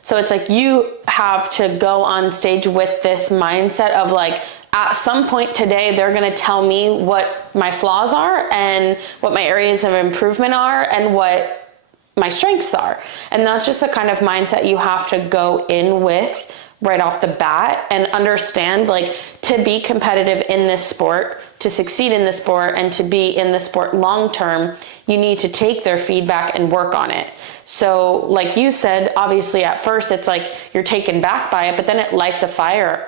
So it's like you have to go on stage with this mindset of like, at some point today, they're going to tell me what my flaws are and what my areas of improvement are and what my strengths are. And that's just the kind of mindset you have to go in with right off the bat and understand, like, to be competitive in this sport, to succeed in the sport, and to be in the sport long term, you need to take their feedback and work on it. So like you said, obviously at first it's like you're taken back by it, but then it lights a fire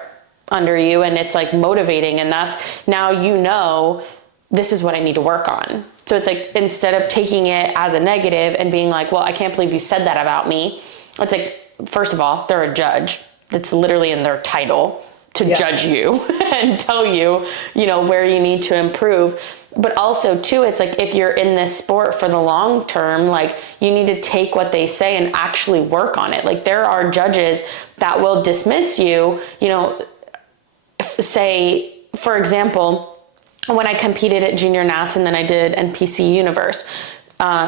under you and it's like motivating, and that's, now you know, this is what I need to work on. So it's like, instead of taking it as a negative and being like, well, I can't believe you said that about me, it's like, first of all, they're a judge. It's literally in their title to judge you and tell you, you know, where you need to improve. But also too, it's like, if you're in this sport for the long term, like, you need to take what they say and actually work on it. Like, there are judges that will dismiss you, you know, say, for example, when I competed at Junior Nats and then I did NPC Universe,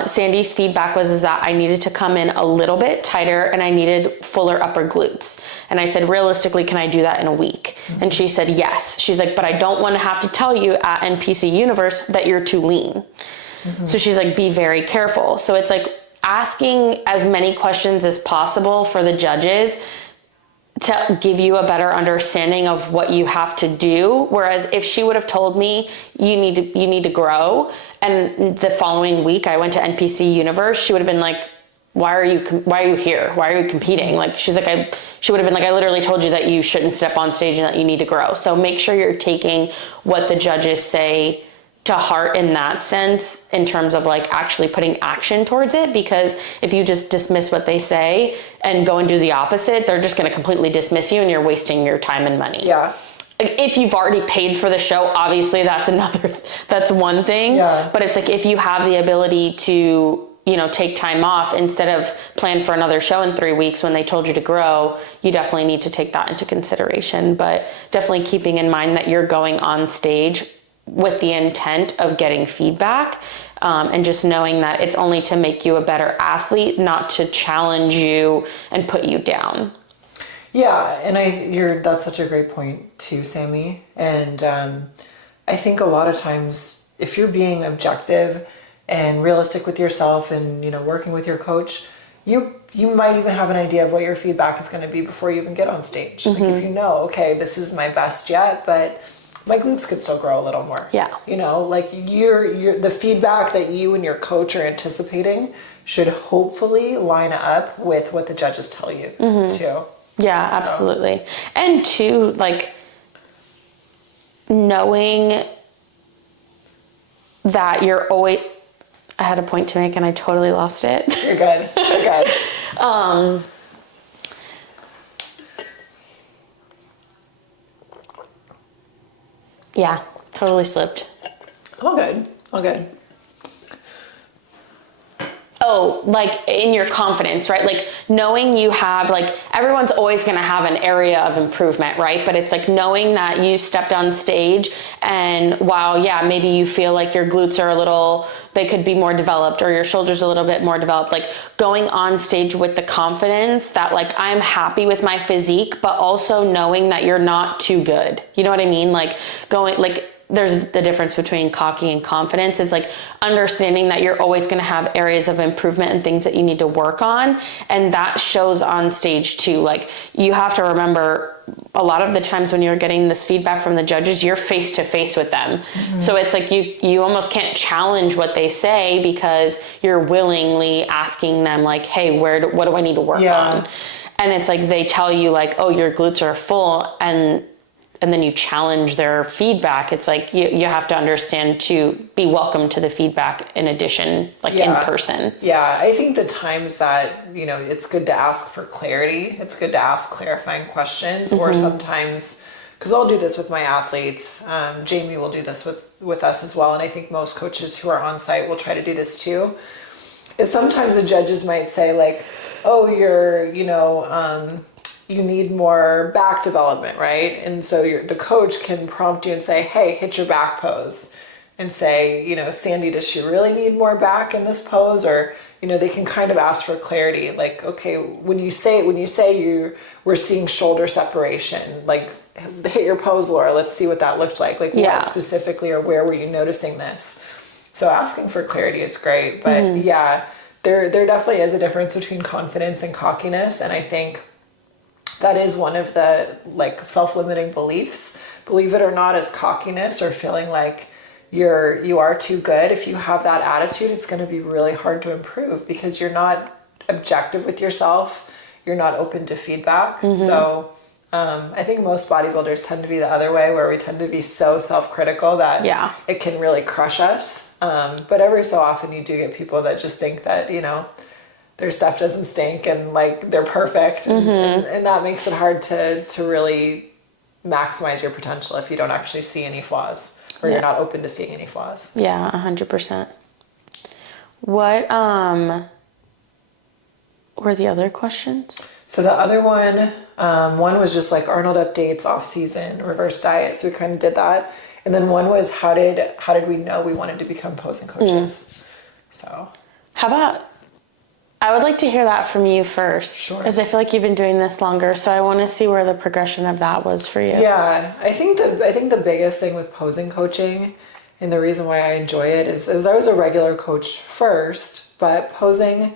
Sandy's feedback was that I needed to come in a little bit tighter and I needed fuller upper glutes. And I said, realistically, can I do that in a week? And she said, yes. She's like, but I don't want to have to tell you at NPC Universe that you're too lean. So she's like, be very careful. So it's like asking as many questions as possible for the judges to give you a better understanding of what you have to do. Whereas if she would have told me, you need to grow, and the following week I went to NPC Universe, she would have been like, why are you here? Why are you competing? Like, she's like, she would have been like, I literally told you that you shouldn't step on stage and that you need to grow. So make sure you're taking what the judges say to heart in that sense, in terms of like actually putting action towards it. Because if you just dismiss what they say and go and do the opposite, they're just going to completely dismiss you and you're wasting your time and money. Yeah. If you've already paid for the show, obviously that's one thing. Yeah. But it's like, if you have the ability to, you know, take time off instead of plan for another show in 3 weeks when they told you to grow, you definitely need to take that into consideration. But definitely keeping in mind that you're going on stage with the intent of getting feedback, and just knowing that it's only to make you a better athlete, not to challenge you and put you down. Yeah, and that's such a great point too, Sammy. And I think a lot of times, if you're being objective and realistic with yourself, and, you know, working with your coach, you might even have an idea of what your feedback is going to be before you even get on stage. Like, if you know, okay, this is my best yet, but my glutes could still grow a little more. Yeah. You know, like, the feedback that you and your coach are anticipating should hopefully line up with what the judges tell you too. Yeah, absolutely. So. And two, like, knowing that you're always, I had a point to make and I totally lost it. You're good. You're good. Yeah, totally slipped. All good. All good. Oh, like in your confidence, right? Like, knowing you have, like, everyone's always going to have an area of improvement, right? But it's like knowing that you stepped on stage and while, yeah, maybe you feel like your glutes are a little, they could be more developed, or your shoulders a little bit more developed, like going on stage with the confidence that, like, I'm happy with my physique, but also knowing that you're not too good. You know what I mean? Like, going, like, there's the difference between cocky and confidence is like understanding that you're always going to have areas of improvement and things that you need to work on. And that shows on stage too. Like, you have to remember, a lot of the times when you're getting this feedback from the judges, you're face to face with them. So it's like you almost can't challenge what they say because you're willingly asking them, like, hey, what do I need to work on? And it's like, they tell you, like, oh, your glutes are full, and then you challenge their feedback. It's like, you have to understand to be welcome to the feedback in addition, like in person. Yeah, I think the times that, you know, it's good to ask for clarity. It's good to ask clarifying questions, or sometimes, because I'll do this with my athletes, Jamie will do this with us as well, and I think most coaches who are on site will try to do this too, is sometimes the judges might say, like, oh, you're, you know, you need more back development, right? And so the coach can prompt you and say, hey, hit your back pose. And say, you know, Sandy, does she really need more back in this pose? Or, you know, they can kind of ask for clarity. Like, okay, when you say we're seeing shoulder separation, like, hit your pose, Laura, let's see what that looked like. Like, what specifically, or where were you noticing this? So asking for clarity is great. But there definitely is a difference between confidence and cockiness. And I think that is one of the like self-limiting beliefs, believe it or not, is cockiness or feeling like you are too good. If you have that attitude, it's going to be really hard to improve because you're not objective with yourself. You're not open to feedback. So I think most bodybuilders tend to be the other way, where we tend to be so self-critical that it can really crush us. But every so often you do get people that just think that, you know, their stuff doesn't stink and like they're perfect. And that makes it hard to really maximize your potential if you don't actually see any flaws. Or you're not open to seeing any flaws. Yeah, 100%. What were the other questions? So the other one was just like Arnold updates, off season, reverse diet. So we kind of did that. And then one was how did we know we wanted to become posing coaches? So how about, I would like to hear that from you first. Sure. Because I feel like you've been doing this longer, so I want to see where the progression of that was for you. Yeah, I think the biggest thing with posing coaching, and the reason why I enjoy it is I was a regular coach first, but posing,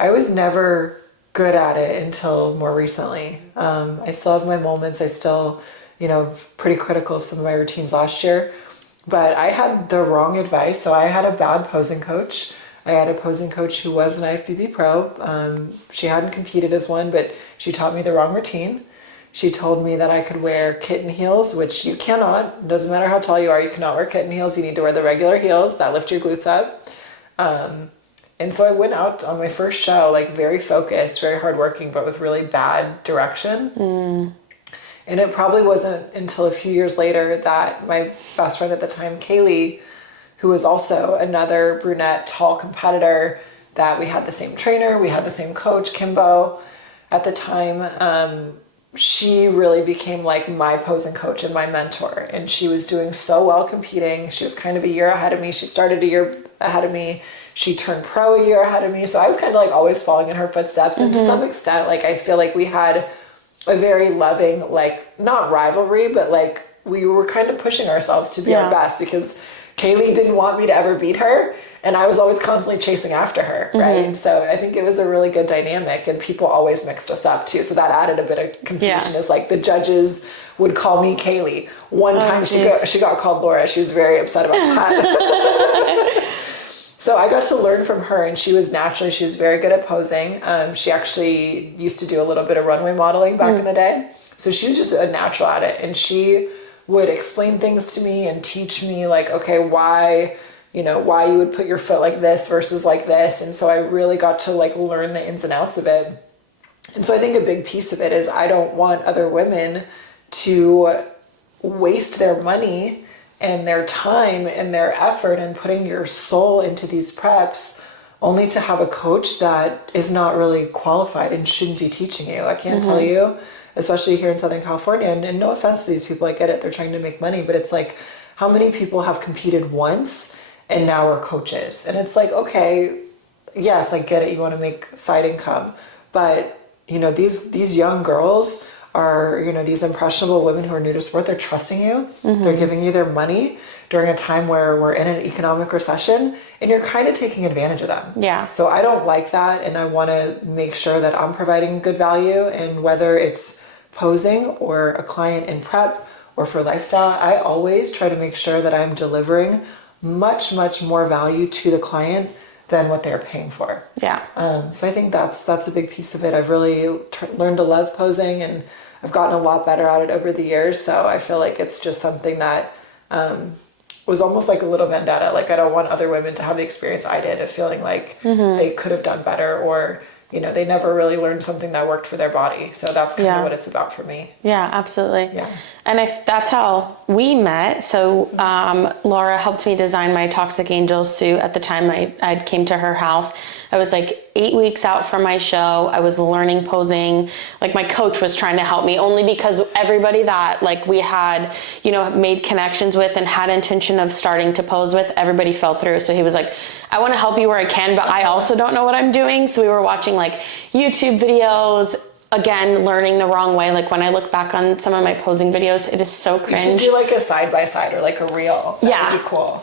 I was never good at it until more recently. I still have my moments. I still, you know, pretty critical of some of my routines last year, but I had the wrong advice. So I had a bad posing coach. I had a posing coach who was an IFBB She hadn't competed as one, but she taught me the wrong routine. She told me that I could wear kitten heels, which you cannot. It doesn't matter how tall you are, you cannot wear kitten heels. You need to wear the regular heels that lift your glutes up. And so I went out on my first show, like very focused, very hardworking, but with really bad direction. And it probably wasn't until a few years later that my best friend at the time, Kaylee, who was also another brunette, tall competitor, that we had the same trainer, we had the same coach, Kimbo, at the time. She really became like my posing coach and my mentor. And she was doing so well competing. She was kind of a year ahead of me. She started a year ahead of me. She turned pro a year ahead of me. So I was kind of like always following in her footsteps. And to some extent, like I feel like we had a very loving, like not rivalry, but like we were kind of pushing ourselves to be our best, because Kaylee didn't want me to ever beat her, and I was always constantly chasing after her, right? So I think it was a really good dynamic, and people always mixed us up too. So that added a bit of confusion. Is like the judges would call me Kaylee. One time she got called Laura. She was very upset about that. So I got to learn from her, and she was very good at posing. She actually used to do a little bit of runway modeling back in the day. So she was just a natural at it, and she would explain things to me and teach me like, okay, why you would put your foot like this versus like this. And so I really got to like learn the ins and outs of it. And so I think a big piece of it is I don't want other women to waste their money and their time and their effort and putting your soul into these preps only to have a coach that is not really qualified and shouldn't be teaching you. I can't tell you, especially here in Southern California, and no offense to these people, I get it, they're trying to make money, but it's like, how many people have competed once and now are coaches? And it's like, okay, yes, I get it, you want to make side income, but you know, these young girls are, you know, these impressionable women who are new to sport, they're trusting you, they're giving you their money during a time where we're in an economic recession, and you're kind of taking advantage of them. Yeah. So I don't like that, and I want to make sure that I'm providing good value, and whether it's posing or a client in prep or for lifestyle, I always try to make sure that I'm delivering much, much more value to the client than what they're paying for. Yeah. So I think that's a big piece of it. I've really learned to love posing, and I've gotten a lot better at it over the years. So I feel like it's just something that was almost like a little vendetta. Like I don't want other women to have the experience I did of feeling like they could have done better, or you know, they never really learned something that worked for their body. So that's kind of what it's about for me. Yeah, absolutely. Yeah. And that's how we met. So Laura helped me design my Toxic Angel suit at the time I came to her house. I was like 8 weeks out from my show. I was learning posing. Like my coach was trying to help me, only because everybody that like we had, you know, made connections with and had intention of starting to pose with, everybody fell through. So he was like, I want to help you where I can, but I also don't know what I'm doing. So we were watching like YouTube videos, again, learning the wrong way. Like when I look back on some of my posing videos, it is so cringe. You should do like a side-by-side or like a reel. That would be cool.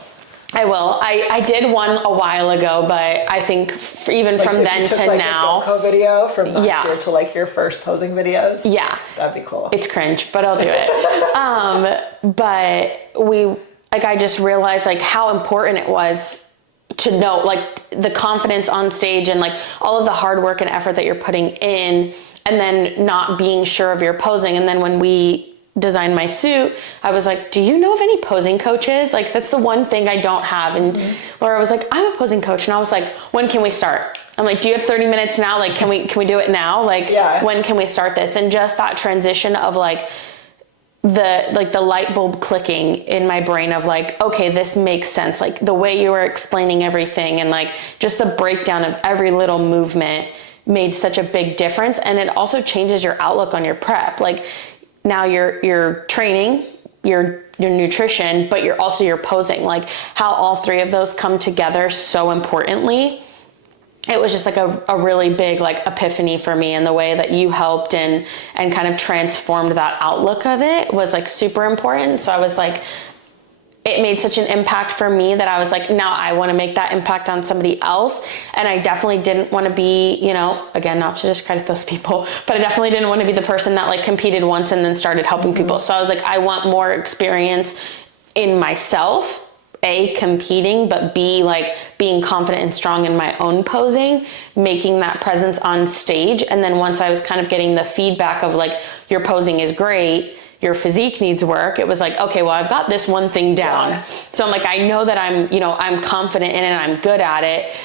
I will. I did one a while ago, but I think even from then you took, to like, now. a GoPro video from last year to like your first posing videos. Yeah. That'd be cool. It's cringe, but I'll do it. But I just realized like how important it was to know like the confidence on stage and like all of the hard work and effort that you're putting in, and then not being sure of your posing. And then when we designed my suit, I was like, do you know of any posing coaches? Like, that's the one thing I don't have. And Laura was like, I'm a posing coach. And I was like, when can we start? I'm like, do you have 30 minutes now? Like, can we do it now? Like, when can we start this? And just that transition of like the light bulb clicking in my brain of like, okay, this makes sense. Like the way you were explaining everything and like just the breakdown of every little movement made such a big difference. And it also changes your outlook on your prep. Like, now you're training, your nutrition, but you're also your posing, like how all three of those come together so importantly. It was just like a really big like epiphany for me, and the way that you helped and kind of transformed that outlook of it was like super important. So I was like, it made such an impact for me that I was like, now I want to make that impact on somebody else. And I definitely didn't want to be, again, not to discredit those people, but I definitely didn't want to be the person that like competed once and then started helping people. So I was like, I want more experience in myself, A, competing, but B, like being confident and strong in my own posing, making that presence on stage. And then once I was kind of getting the feedback of like, your posing is great, your physique needs work, it was like, okay, well, I've got this one thing down. Yeah. So I'm like, I know that I'm confident in it and I'm good at it.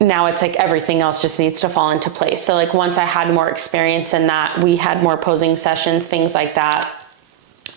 Now it's like everything else just needs to fall into place. So like once I had more experience in that, we had more posing sessions, things like that.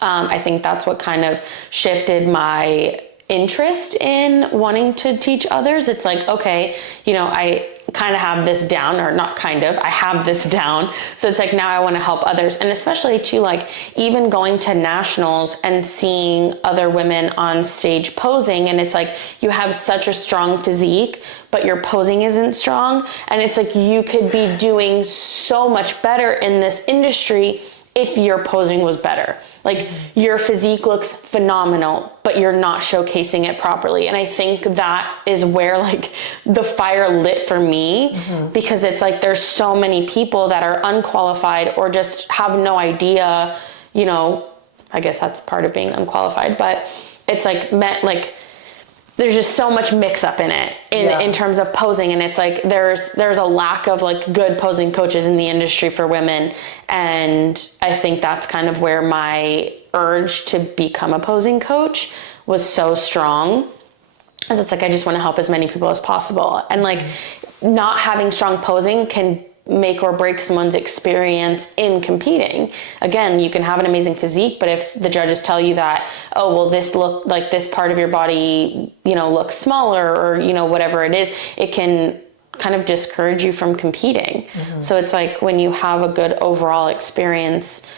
I think that's what kind of shifted my interest in wanting to teach others. It's like, okay, I kind of have this down, or not kind of, I have this down. So it's like, now I want to help others. And especially too, like even going to nationals and seeing other women on stage posing, and it's like, you have such a strong physique, but your posing isn't strong. And it's like, you could be doing so much better in this industry if your posing was better. Like your physique looks phenomenal, but you're not showcasing it properly. And I think that is where like the fire lit for me, because it's like, there's so many people that are unqualified or just have no idea, I guess that's part of being unqualified, but it's like there's just so much mix up in it in terms of posing. And it's like, there's a lack of like good posing coaches in the industry for women. And I think that's kind of where my urge to become a posing coach was so strong, as it's like, I just want to help as many people as possible. And like not having strong posing can make or break someone's experience in competing. Again, you can have an amazing physique, but if the judges tell you that, oh, well, this look like this part of your body, looks smaller, or, whatever it is, it can kind of discourage you from competing. So it's like, when you have a good overall experience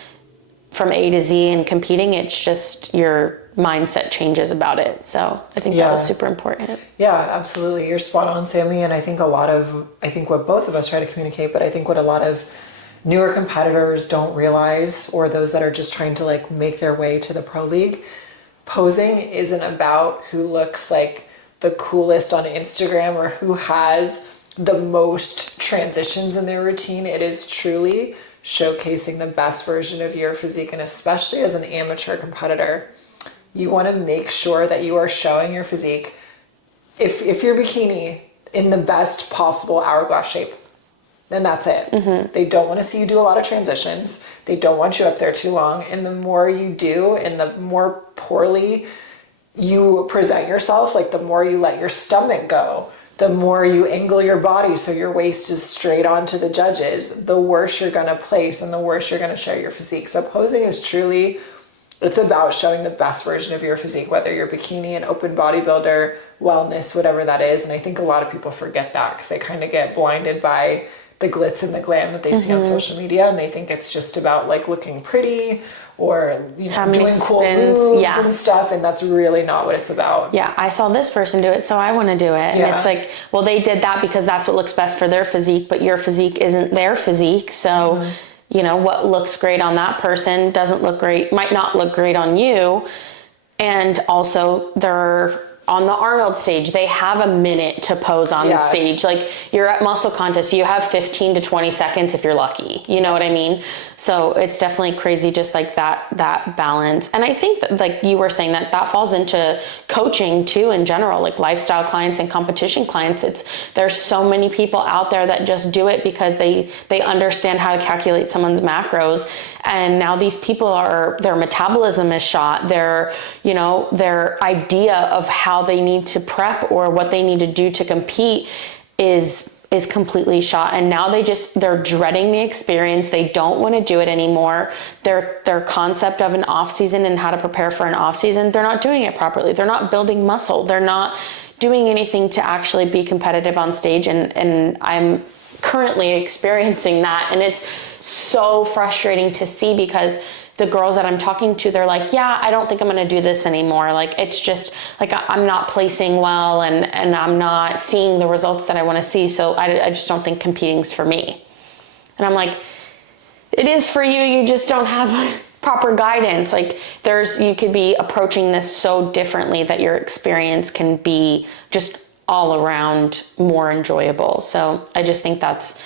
from A to Z in competing, it's just your mindset changes about it. So I think that was super important. Yeah, absolutely. You're spot on, Sammy. And I think what both of us try to communicate, but I think what a lot of newer competitors don't realize, or those that are just trying to like make their way to the pro league, posing isn't about who looks like the coolest on Instagram or who has the most transitions in their routine. It is truly showcasing the best version of your physique. And especially as an amateur competitor, you want to make sure that you are showing your physique, if you're bikini, in the best possible hourglass shape. Then that's it. They don't want to see you do a lot of transitions. They don't want you up there too long. And the more you do, and the more poorly you present yourself, like the more you let your stomach go, the more you angle your body so your waist is straight onto the judges, the worse you're going to place and the worse you're going to show your physique. So posing is truly, it's about showing the best version of your physique, whether you're bikini, an open bodybuilder, wellness, whatever that is. And I think a lot of people forget that because they kind of get blinded by the glitz and the glam that they see on social media, and they think it's just about like looking pretty or doing cool moves and stuff, and that's really not what it's about. Yeah, I saw this person do it, so I want to do it. And it's like, well, they did that because that's what looks best for their physique, but your physique isn't their physique. So what looks great on that person might not look great on you. And also there are on the Arnold stage, they have a minute to pose on the stage. Like, you're at muscle contest, you have 15 to 20 seconds if you're lucky. You know what I mean? So it's definitely crazy, just like that balance. And I think that, like you were saying, that falls into coaching too in general, like lifestyle clients and competition clients. There's so many people out there that just do it because they understand how to calculate someone's macros. And now these people their metabolism is shot. Their idea of how they need to prep or what they need to do to compete is completely shot. And now they're dreading the experience. They don't want to do it anymore. Their concept of an off season and how to prepare for an off season, they're not doing it properly. They're not building muscle. They're not doing anything to actually be competitive on stage. And I'm currently experiencing that. And it's so frustrating to see, because the girls that I'm talking to, they're like, yeah, I don't think I'm going to do this anymore. Like, it's just like, I'm not placing well and I'm not seeing the results that I want to see. So I just don't think competing's for me. And I'm like, it is for you. You just don't have proper guidance. Like, you could be approaching this so differently that your experience can be just all around more enjoyable. So I just think that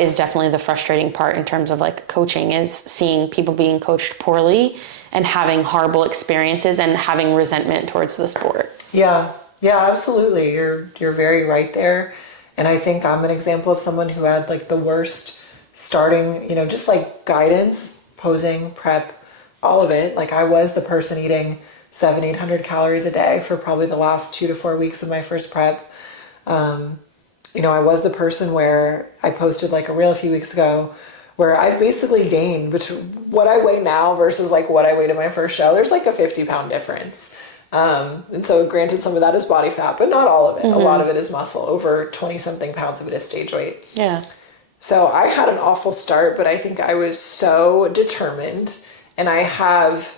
is definitely the frustrating part in terms of like coaching, is seeing people being coached poorly and having horrible experiences and having resentment towards the sport. Yeah, absolutely. You're very right there. And I think I'm an example of someone who had like the worst starting, just like guidance, posing, prep, all of it. Like, I was the person eating 700-800 calories a day for probably the last 2 to 4 weeks of my first prep. I was the person where I posted like a reel a few weeks ago where I've basically gained between what I weigh now versus like what I weighed in my first show. There's like a 50-pound difference. And so granted, some of that is body fat, but not all of it. Mm-hmm. A lot of it is muscle. Over 20 something pounds of it is stage weight. Yeah. So I had an awful start, but I think I was so determined, and I have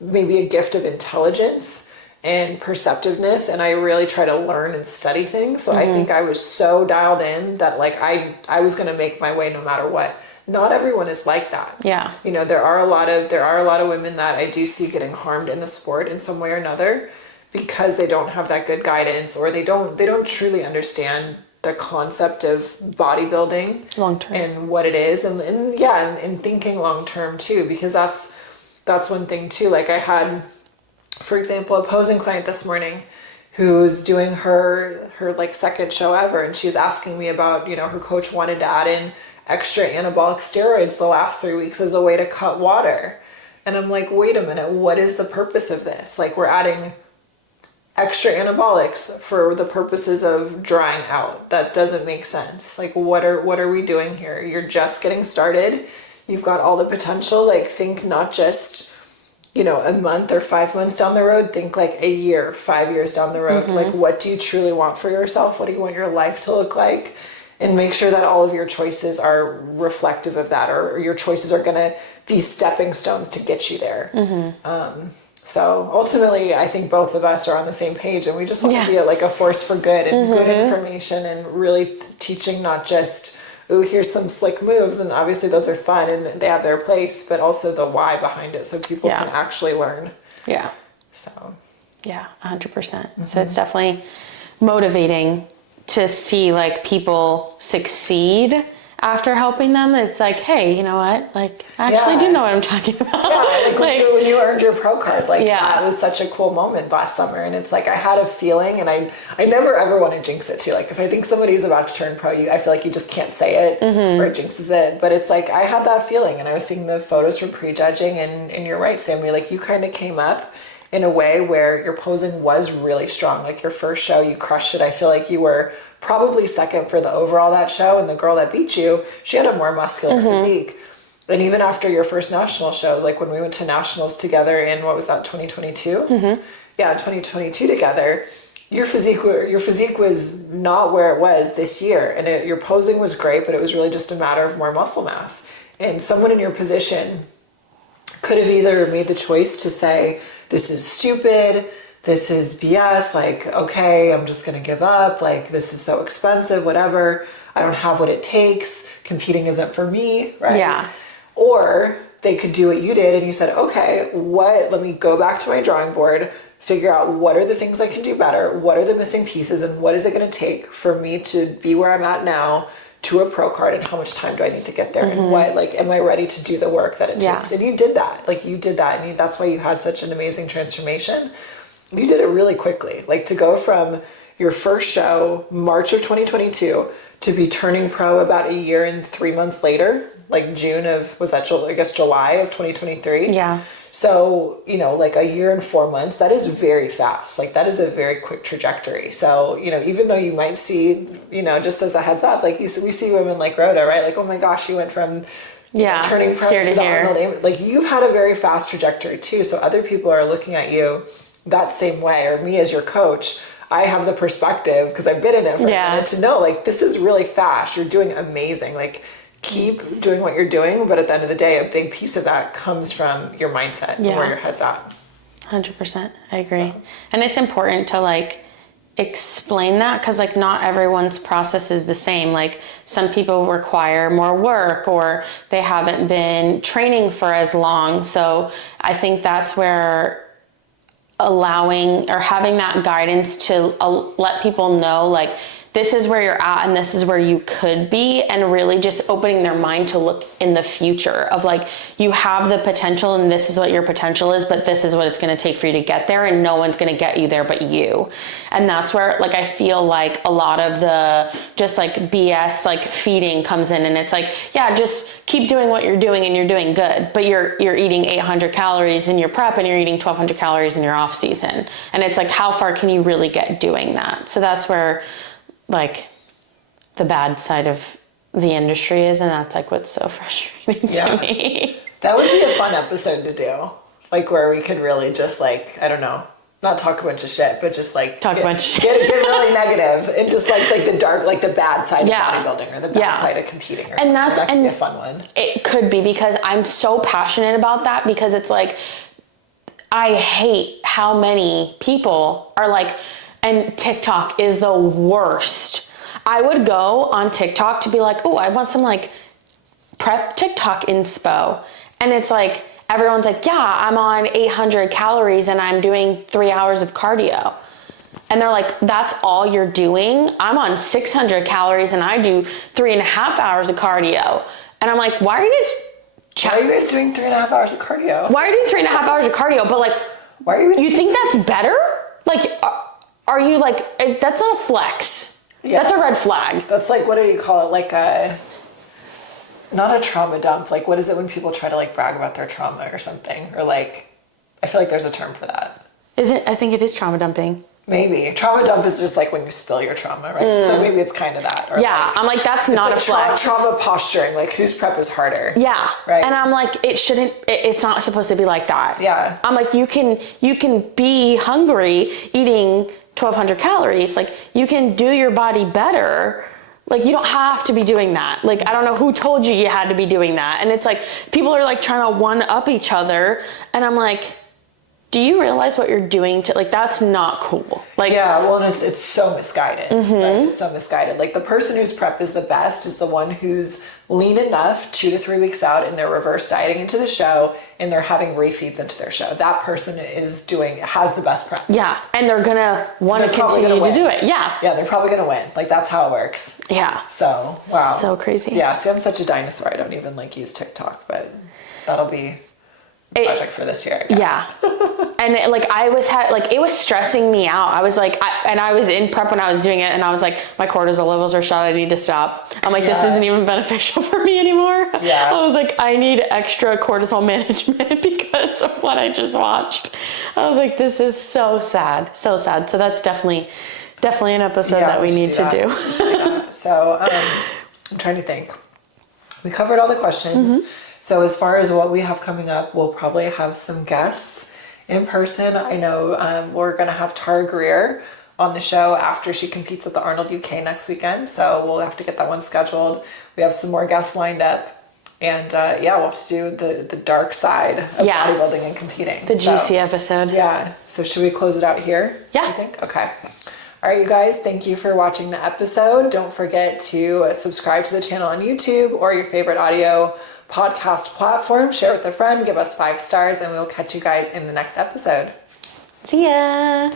maybe a gift of intelligence and perceptiveness, and I really try to learn and study things. So I think I was so dialed in that like I was going to make my way no matter what. Not everyone is like that. Yeah. There are a lot of women that I do see getting harmed in the sport in some way or another because they don't have that good guidance, or they don't truly understand the concept of bodybuilding long term and what it is, and thinking long term too, because that's one thing too. Like, I had, for example, a posing client this morning who's doing her like second show ever, and she was asking me about, her coach wanted to add in extra anabolic steroids the last 3 weeks as a way to cut water. And I'm like, wait a minute, what is the purpose of this? Like, we're adding extra anabolics for the purposes of drying out. That doesn't make sense. Like, what are we doing here? You're just getting started. You've got all the potential. Like, think not just, a month or 5 months down the road. Think like a year, 5 years down the road. Mm-hmm. Like, what do you truly want for yourself? What do you want your life to look like? And make sure that all of your choices are reflective of that, or your choices are going to be stepping stones to get you there. Mm-hmm. So ultimately, I think both of us are on the same page, and we just want to be a force for good and good information, and really teaching not just, ooh, here's some slick moves, and obviously those are fun and they have their place, but also the why behind it, so people can actually learn. Yeah. So. Yeah, 100%. Mm-hmm. So it's definitely motivating to see like people succeed after helping them. It's like, hey, you know what? Like, I actually do know what I'm talking about. Yeah, like when you earned your pro card, like that was such a cool moment last summer. And it's like, I had a feeling, and I never ever want to jinx it too. Like, if I think somebody's about to turn pro, I feel like you just can't say it or it jinxes it. But it's like, I had that feeling, and I was seeing the photos from prejudging, and you're right, Sammy, like, you kind of came up in a way where your posing was really strong. Like, your first show, you crushed it. I feel like you were probably second for the overall that show, and the girl that beat you, she had a more muscular physique. And even after your first national show, like when we went to nationals together in, what was that, 2022? Yeah, 2022 together, your physique was not where it was this year, and your posing was great, but it was really just a matter of more muscle mass. And someone in your position could have either made the choice to say, this is stupid, this is BS, like, okay, I'm just gonna give up, like, this is so expensive, whatever, I don't have what it takes, competing isn't for me, right? Yeah. Or they could do what you did and you said, okay, let me go back to my drawing board, figure out what are the things I can do better, what are the missing pieces, and what is it going to take for me to be where I'm at now to a pro card, and how much time do I need to get there, and what, like, am I ready to do the work that it takes? And you did that. Like, you did that, and that's why you had such an amazing transformation. You did it really quickly. Like, to go from your first show, March of 2022, to be turning pro about a year and 3 months later, like June of, was that, July of 2023? Yeah. So, like a year and 4 months, that is very fast. Like, that is a very quick trajectory. So, even though you might see, just as a heads up, like we see women like Rhoda, right? Like, oh my gosh, she went from turning pro to the Arnold. Like, you've had a very fast trajectory too. So other people are looking at you that same way, or me as your coach. I have the perspective, because I've been in it for a minute, to know, like, this is really fast. You're doing amazing. Like, keep doing what you're doing, but at the end of the day, a big piece of that comes from your mindset and where your head's at. 100%. I agree. So. And it's important to, like, explain that, because, like, not everyone's process is the same. Like, some people require more work, or they haven't been training for as long. So I think that's where allowing or having that guidance to let people know, like, this is where you're at and this is where you could be, and really just opening their mind to look in the future of, like, you have the potential and this is what your potential is, but this is what it's going to take for you to get there, and no one's going to get you there but you. And that's where, like, I feel like a lot of the just, like, BS, like, feeding comes in, and it's like, yeah, just keep doing what you're doing and you're doing good, but you're eating 800 calories in your prep and you're eating 1200 calories in your off season. And it's like, how far can you really get doing that? So that's where, like, the bad side of the industry is, and that's, like, what's so frustrating to me. That would be a fun episode to do, like, where we could really just, like, I don't know, not talk a bunch of shit, but just, like, get really negative, and just, like the dark, like, the bad side of bodybuilding, or the bad side of competing, or something. That could be a fun one. It could be, because I'm so passionate about that, because it's like, I hate how many people are like, and TikTok is the worst. I would go on TikTok to be like, oh, I want some, like, prep TikTok inspo. And it's like, everyone's like, yeah, I'm on 800 calories and I'm doing 3 hours of cardio. And they're like, that's all you're doing? I'm on 600 calories and I do 3.5 hours of cardio. And I'm like, why are you guys doing 3.5 hours of cardio? Why are you doing 3.5 hours of cardio? But, like, why are you think that's better? Like, are you, like, that's not a flex. Yeah. That's a red flag. That's, like, what do you call it? Like not a trauma dump. Like, what is it when people try to, like, brag about their trauma or something? Or, like, I feel like there's a term for that. Is it? I think it is trauma dumping. Maybe. Trauma dump is just, like, when you spill your trauma, right? So maybe it's kind of that. Or, yeah, I'm like, that's not a flex. Trauma posturing, like, whose prep is harder? Yeah. Right. And I'm like, it's not supposed to be like that. Yeah. I'm like, you can be hungry eating 1200 calories. Like, you can do your body better. Like, you don't have to be doing that. Like, I don't know who told you you had to be doing that. And it's like, people are, like, trying to one up each other. And I'm like, do you realize what you're doing to, like, that's not cool. Like, yeah, well, and it's so misguided. Right? It's so misguided. Like, the person whose prep is the best is the one who's lean enough 2 to 3 weeks out, and they're reverse dieting into the show, and they're having refeeds into their show. That person has the best prep. Yeah, and they're gonna want to continue to do it. Yeah. Yeah, they're probably gonna win. Like, that's how it works. Yeah. So, wow. So crazy. Yeah, see, I'm such a dinosaur. I don't even, like, use TikTok, but that'll be a project for this year, I guess. Yeah. And it was stressing me out. I was like, I was in prep when I was doing it, and I was like, my cortisol levels are shot. I need to stop. I'm like, this isn't even beneficial for me anymore. Yeah. I was like, I need extra cortisol management because of what I just watched. I was like, this is so sad. So sad. So that's definitely an episode that we need to do. We should do that. So I'm trying to think. We covered all the questions. So as far as what we have coming up, we'll probably have some guests in person. I know we're going to have Tara Greer on the show after she competes at the Arnold UK next weekend. So we'll have to get that one scheduled. We have some more guests lined up. And we'll have to do the dark side of bodybuilding and competing. The juicy episode. Yeah. So should we close it out here? Yeah. You think? Okay. All right, you guys, thank you for watching the episode. Don't forget to subscribe to the channel on YouTube or your favorite audio podcast platform. Share with a friend, give us 5 stars, and we'll catch you guys in the next episode. See ya.